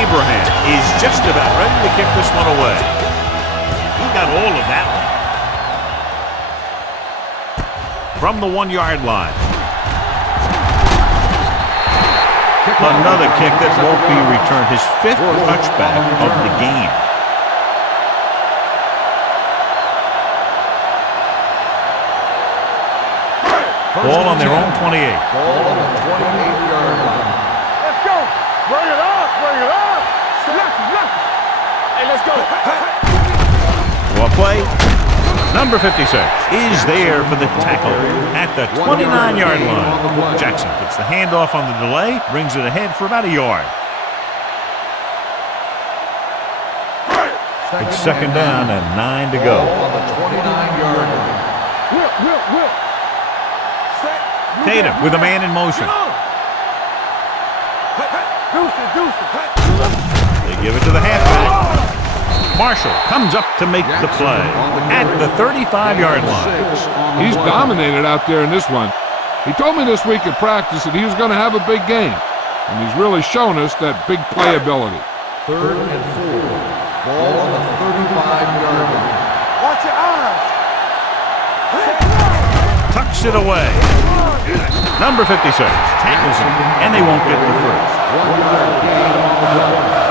Abraham is just about ready to kick this one away. He got all of that one. From the 1-yard line. Another kick that won't be returned. His 5th touchback of the game. Ball on their own 28. Ball on the 28-yard line. Let's go. Bring it up. Bring it up. Left. Hey, let's go. What play? Number 56 is there for the tackle at the 29-yard line. Jackson gets the handoff on the delay, brings it ahead for about a yard. It's second down and 9 to go. Ball on the 29-yard line. Whip. Tatum with a man in motion. Deuce. They give it to the halfback. Marshall comes up to make the play at the 35-yard line. He's dominated out there in this one. He told me this week at practice that he was going to have a big game, and he's really shown us that big playability. 3rd and 4. Ball on the 35-yard line. Watch your eyes. Tucks it away. Number 56 tackles him, and they won't get the first. 1-yard gain on the play.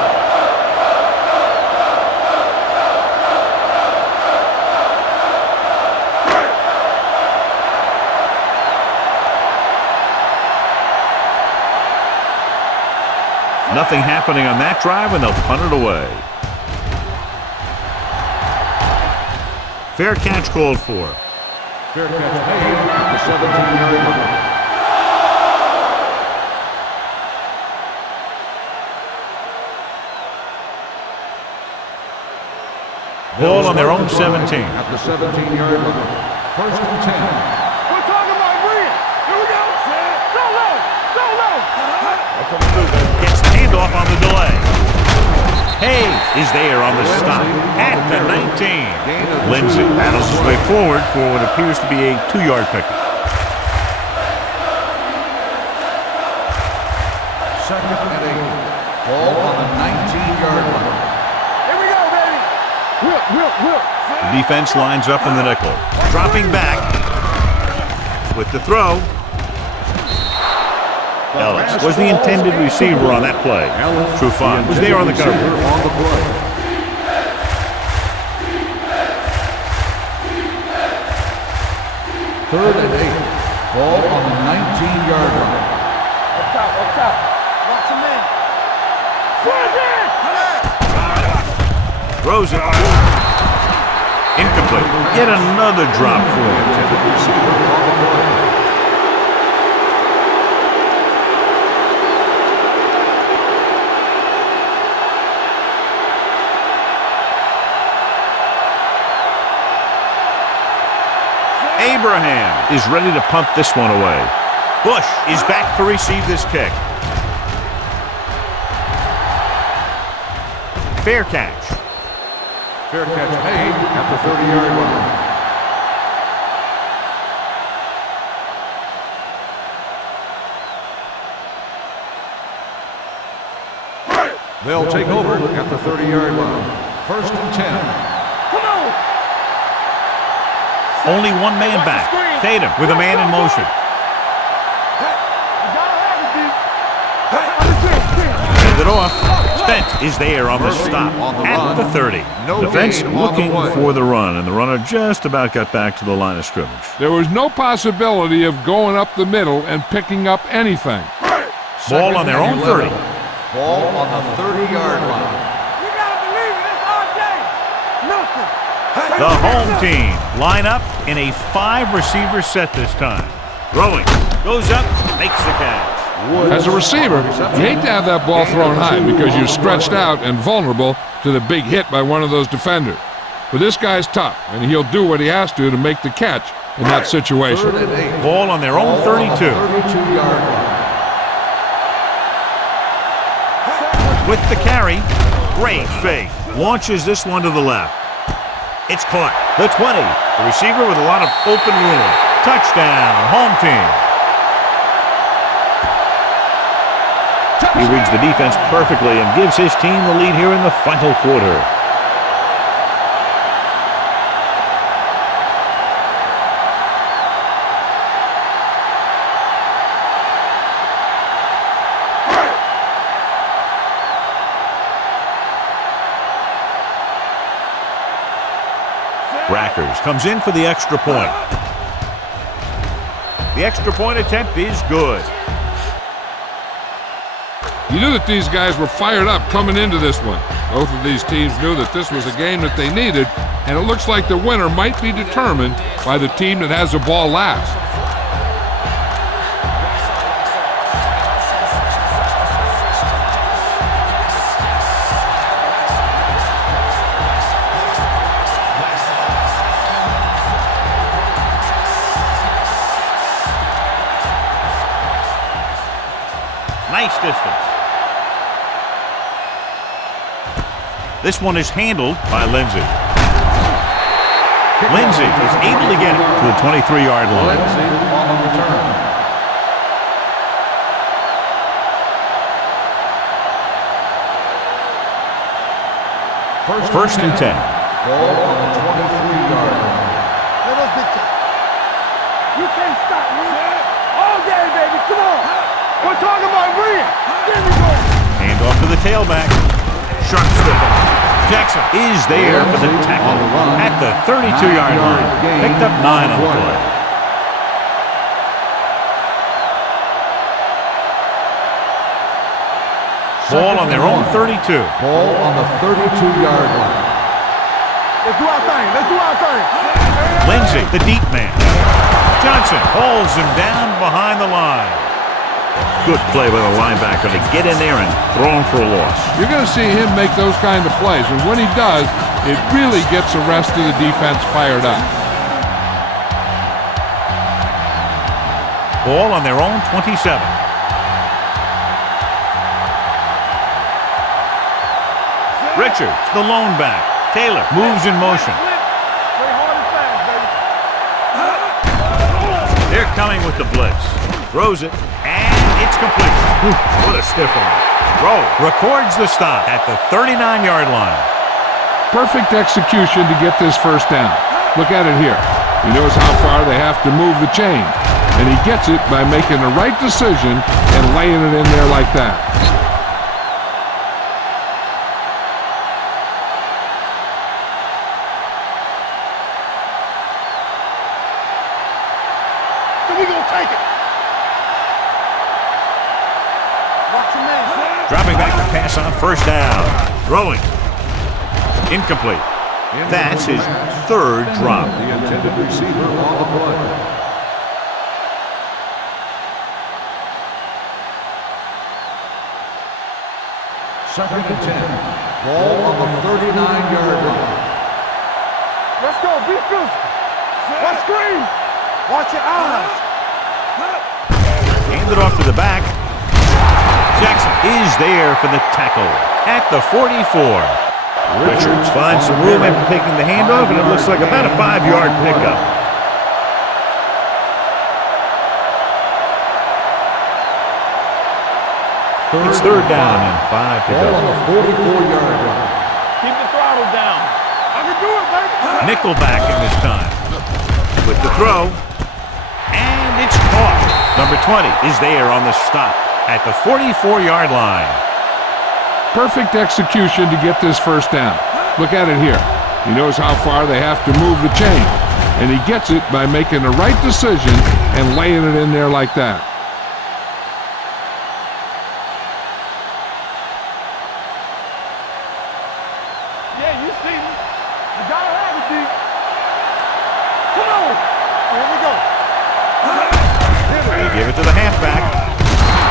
Nothing happening on that drive, and they'll punt it away. Fair catch called for. Fair catch made at the 17-yard line. Ball on their own 17. At the 17-yard line. 1st and 10. We're talking about Green. Here we go. Go low. That's what we do, baby. Gets the handoff on the delay. Hayes is there on the stop at the 19. Lindsey battles his way forward for what appears to be a 2-yard pickup. 2nd and 8. Ball on the 19-yard line. Here we go, baby. Whip. The defense lines up in the nickel. Dropping back with the throw. Ellis was the intended receiver on that play. Trufant was there on the cover. On the play. Third and 8. Ball on the 19-yard line. Up top. Watch your man. Throws it. Incomplete. Yet another drop for the intended receiver. On the play. Abraham is ready to punt this one away. Bush is back to receive this kick. Fair catch. Fair catch made at the 30-yard line. They'll take over at the 30-yard line. 1st and 10. Come on. Only one man back. Tatum with a man in motion. Hand it off. Spence is there on the stop at the 30. Defense looking for the run, and the runner just about got back to the line of scrimmage. There was no possibility of going up the middle and picking up anything. Ball on their own 30. Ball on the 30-yard line. You gotta believe it. It's our day. Nothing. The home team line up in a 5-receiver set this time. Throwing. Goes up. Makes the catch. As a receiver, you hate to have that ball thrown high because you're stretched out and vulnerable to the big hit by one of those defenders. But this guy's tough, and he'll do what he has to make the catch in that situation. Ball on their own 32. 32-yard line. With the carry, great fake. Launches this one to the left. It's caught. The 20. The receiver with a lot of open room. Touchdown, home team. He reads the defense perfectly and gives his team the lead here in the final quarter. Rackers comes in for the extra point. The extra point attempt is good. You knew that these guys were fired up coming into this one. Both of these teams knew that this was a game that they needed, and it looks like the winner might be determined by the team that has the ball last. Nice distance. This one is handled by Lindsay. Lindsay is able to get it to the 23-yard line. Lindsay on the return. First and 10. Ball on the 23-yard line. Let us get you. You can't stop me. All day, baby. Come on. We're talking about brilliant. There we go. Hand off to the tailback. Sharp step. Jackson is there for the tackle at the 32-yard line. Picked up 9 on the play. Ball on their own 32. Ball on the 32-yard line. Let's do our thing. Let's do our thing. Lindsay, the deep man. Johnson holds him down behind the line. Good play by the linebacker to get in there and throw him for a loss. You're going to see him make those kind of plays, and when he does, it really gets the rest of the defense fired up. Ball on their own 27. Richards, the lone back. Taylor moves in motion. Play hard and fast, baby. They're coming with the blitz. Throws it, and it's complete. What a stiff one. Rowe records the stop at the 39-yard line. Perfect execution to get this first down. Look at it here. He knows how far they have to move the chain, and he gets it by making the right decision and laying it in there like that. So we gonna take it. Watch your man. Dropping back to pass on first down. Throwing. Incomplete. That's his third drop. The intended receiver on the play. Second and 10. Ball on the 39-yard line. Let's go. Be physical. Let's screen. Watch your eyes. Hand it off to the back. Jackson is there for the tackle at the 44. Richards finds some room after taking the handoff, and it looks like about a 5-yard pickup. It's third down and 5 to Ball on go. the 44-yard line. Keep the throttle down. I can do it, baby. Nickelback in this time. With the throw. And it's caught. Number 20 is there on the stop at the 44-yard line. Perfect execution to get this first down. Look at it here. He knows how far they have to move the chain, and he gets it by making the right decision and laying it in there like that. Yeah, you see me. You gotta have it, D. Come on. Here we go. They give it to the halfback.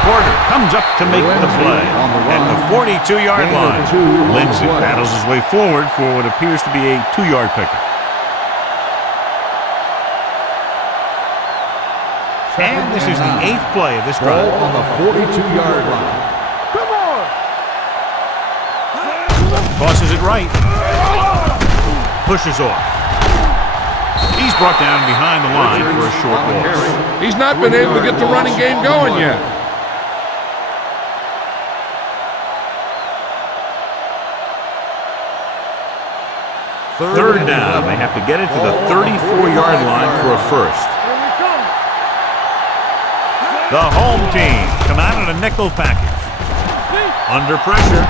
Porter comes up to make the play at the 42-yard line. Lindsay battles his way forward for what appears to be a 2-yard pickup. And this is the 8th play of this drive. Ball on the 42-yard line. Come on. Tosses it right. Pushes off. He's brought down behind the line for a short loss. He's not been able to get the running game going yet. Third down. They have to get it to the 34-yard line for a first. The home team come out in a nickel package. Under pressure.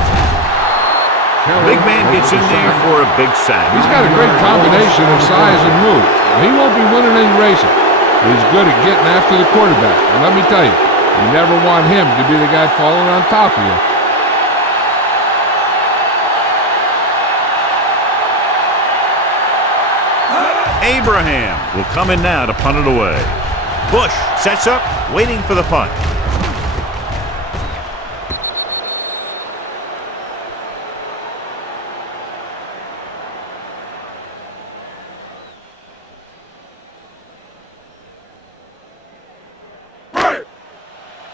Big man gets in there for a big sack. He's got a great combination of size and move. He won't be winning any races. He's good at getting after the quarterback. And let me tell you, you never want him to be the guy falling on top of you. Abraham will come in now to punt it away. Bush sets up, waiting for the punt.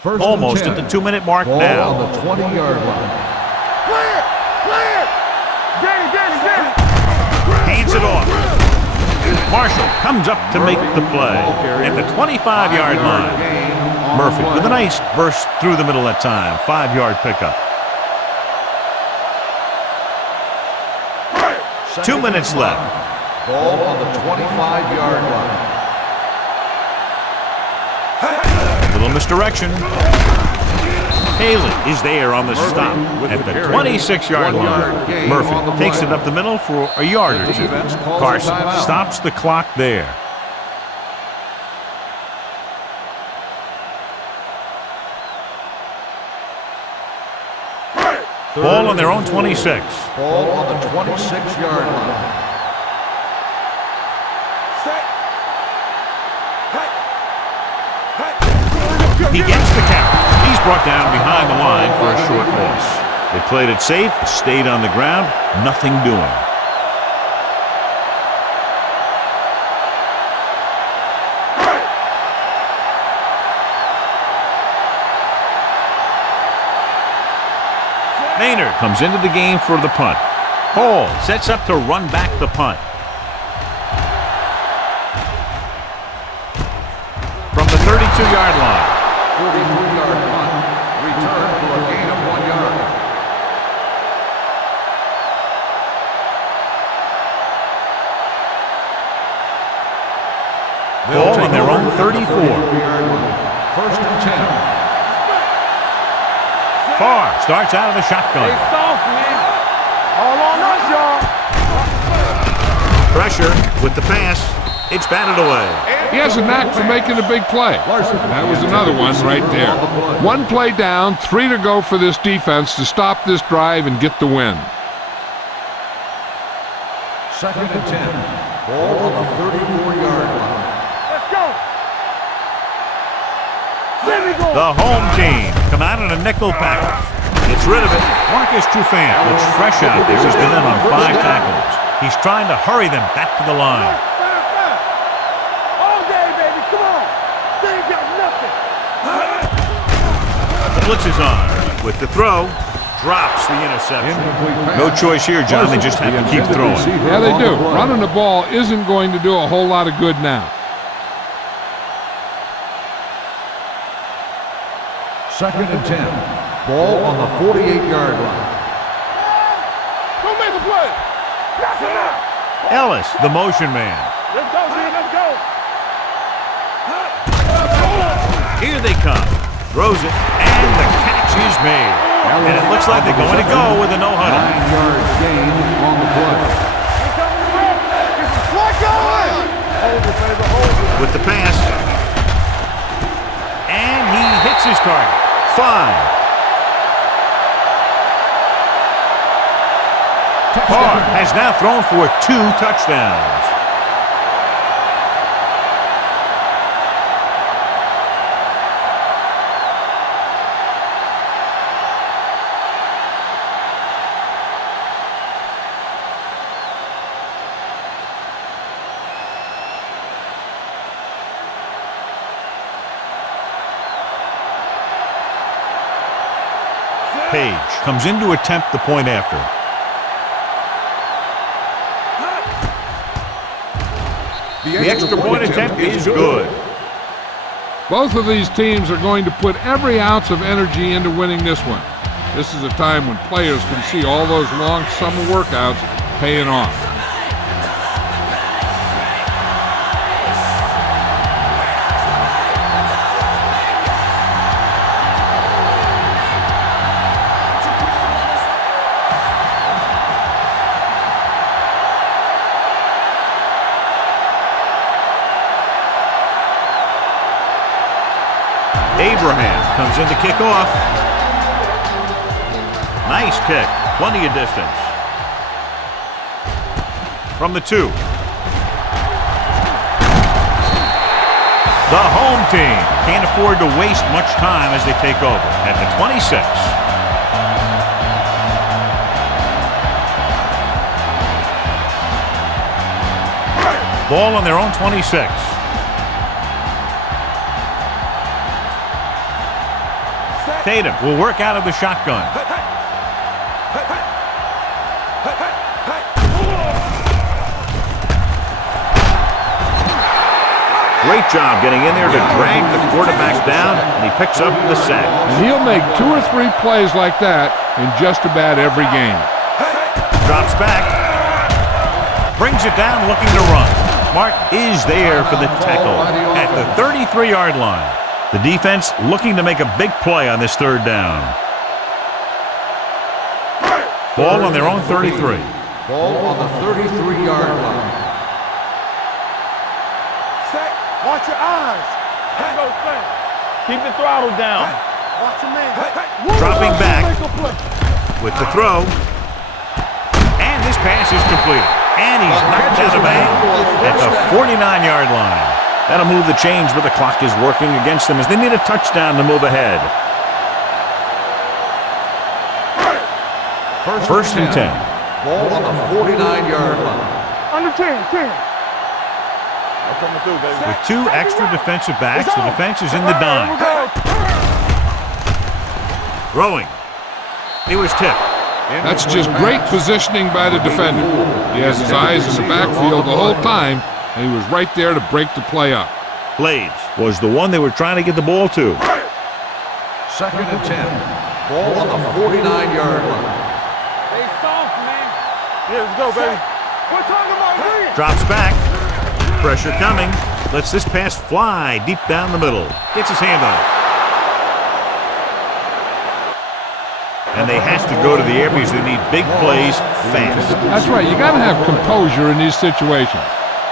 First Almost and at 10. the 2-minute mark Ball now. on the 20-yard line. Clear! Clear! Danny! Hands it off. Marshall comes up to make the play at the 25-yard line. Murphy with a nice burst through the middle that time. 5-yard pickup. 2 minutes left. Ball on the 25-yard line. Little misdirection. Haley is there on the stop at the 26-yard line. Murphy takes it up the middle for a yard or two. Carson stops the clock there. Ball on their own 26. Ball on the 26-yard line. He gets the carry. He's brought down behind the line for a short loss. They played it safe, stayed on the ground, nothing doing. Maynard comes into the game for the punt. Hall sets up to run back the punt. From the 32-yard line. 43-yard punt. Return for a gain of 1 yard. Ball on their own 34. First and 10. Farr starts out of the shotgun. Hey, soft, man. All on us, y'all. Pressure with the pass. It's batted away. He has a knack for making a big play. That was another one right there. 1 play down, 3 to go for this defense to stop this drive and get the win. Second and 10. Ball on the 34-yard line. Let's go. The home team come out in a nickel package. Gets rid of it. Marcus Trufant looks fresh out there. He's been in on 5 tackles. He's trying to hurry them back to the line. All day, baby. Come on. They ain't got nothing. The blitz is on. With the throw, drops the interception. No choice here, John. They just have to keep throwing. Yeah, they do. Running the ball isn't going to do a whole lot of good now. Second and 10. Ball on the 48-yard line. Go make a play. That's enough. Ellis, the motion man. Let's go, man. Let's go. Here they come. Throws it, and the catch is made. And it looks like they're going to go with a no-huddle. 9-yard gain on the play. With the pass. And he hits his target. 5. Farr has now thrown for 2 touchdowns. Page comes in to attempt the point after. The extra point attempt is good. Both of these teams are going to put every ounce of energy into winning this one. This is a time when players can see all those long summer workouts paying off. Abraham comes in to kick off. Nice kick. Plenty of distance. From the 2. The home team can't afford to waste much time as they take over at the 26. Ball on their own 26. Tatum will work out of the shotgun. Great job getting in there to drag the quarterback down, and he picks up the sack. And he'll make 2 or 3 plays like that in just about every game. Drops back. Brings it down looking to run. Martin is there for the tackle at the 33-yard line. The defense looking to make a big play on this 3rd down. Ball on their own 33. Ball on the 33-yard line. Watch your eyes. Keep the throttle down. Watch your man. Dropping back with the throw. And this pass is completed. And he's knocked out of bounds at the 49-yard line. That'll move the chains, but the clock is working against them as they need a touchdown to move ahead. First and 10. Ball on the 49-yard line. Under 10. Coming through, baby. With 2 extra defensive backs, the defense is in the dime. Throwing. It was tipped. That's just great positioning by the defender. He has his eyes in the backfield the whole time, and he was right there to break the play up. Blades was the one they were trying to get the ball to. 2nd and 10. Ball on the 49-yard line. Stay soft, man. Yeah, let's go, baby. We're talking about green. Drops back. Pressure coming. Lets this pass fly deep down the middle. Gets his hand on it. And they have to go to the air because they need big plays fast. That's right. You got to have composure in these situations.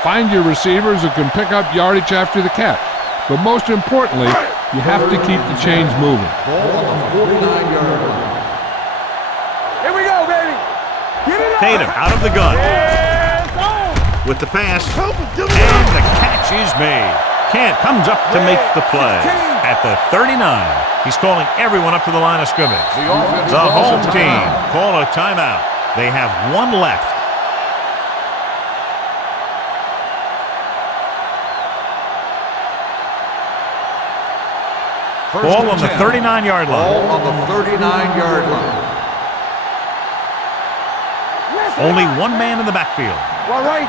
Find your receivers who can pick up yardage after the catch. But most importantly, you have to keep the chains moving. Ball on the 49-yard line. Here we go, baby. Get it up. Tatum out of the gun. With the pass, and the catch is made. Kent comes up to make the play. At the 39, he's calling everyone up to the line of scrimmage. The home team call a timeout. They have 1 left. Ball on the 39-yard line. Ball on the 39-yard line. Only 1 man in the backfield. We're right.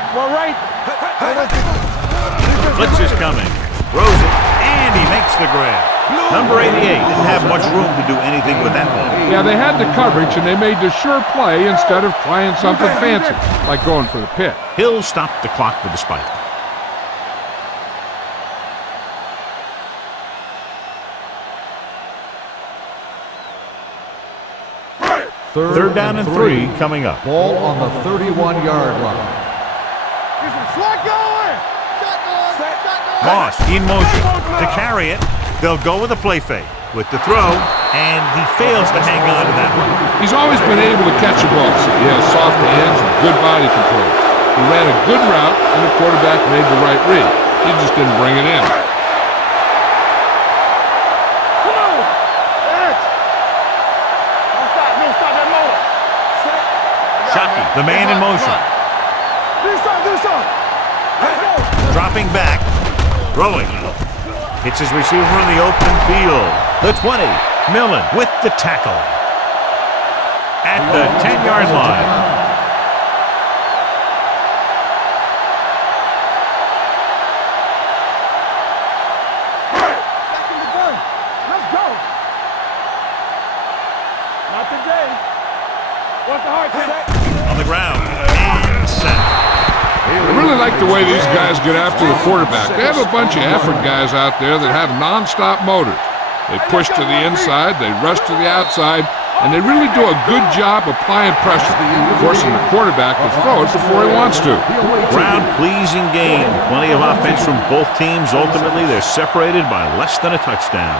Blitz is coming. Throws it, and he makes the grab. Number 88 didn't have much room to do anything with that one. Yeah, they had the coverage, and they made the sure play instead of trying something fancy, like going for the pick. Hill stopped the clock with the spike. Third down and 3 coming up. Ball on the 31-yard line. Moss in motion to carry it. They'll go with a play fake with the throw, and he fails to hang on to that one. He's always been able to catch a ball. He has soft hands and good body control. He ran a good route, and the quarterback made the right read. He just didn't bring it in. Shockey, the man in motion. Dropping back. Throwing. Hits his receiver in the open field. The 20. Millen with the tackle. At the 10-yard line. Back in the gun. Let's go. Not today. What's the hard set? On the ground. And set. I really like the way these guys get after the quarterback. They have a bunch of effort guys out there that have non-stop motors. They push to the inside, they rush to the outside, and they really do a good job applying pressure, forcing the quarterback to throw it before he wants to. Crowd-pleasing game. Plenty of offense from both teams. Ultimately, they're separated by less than a touchdown.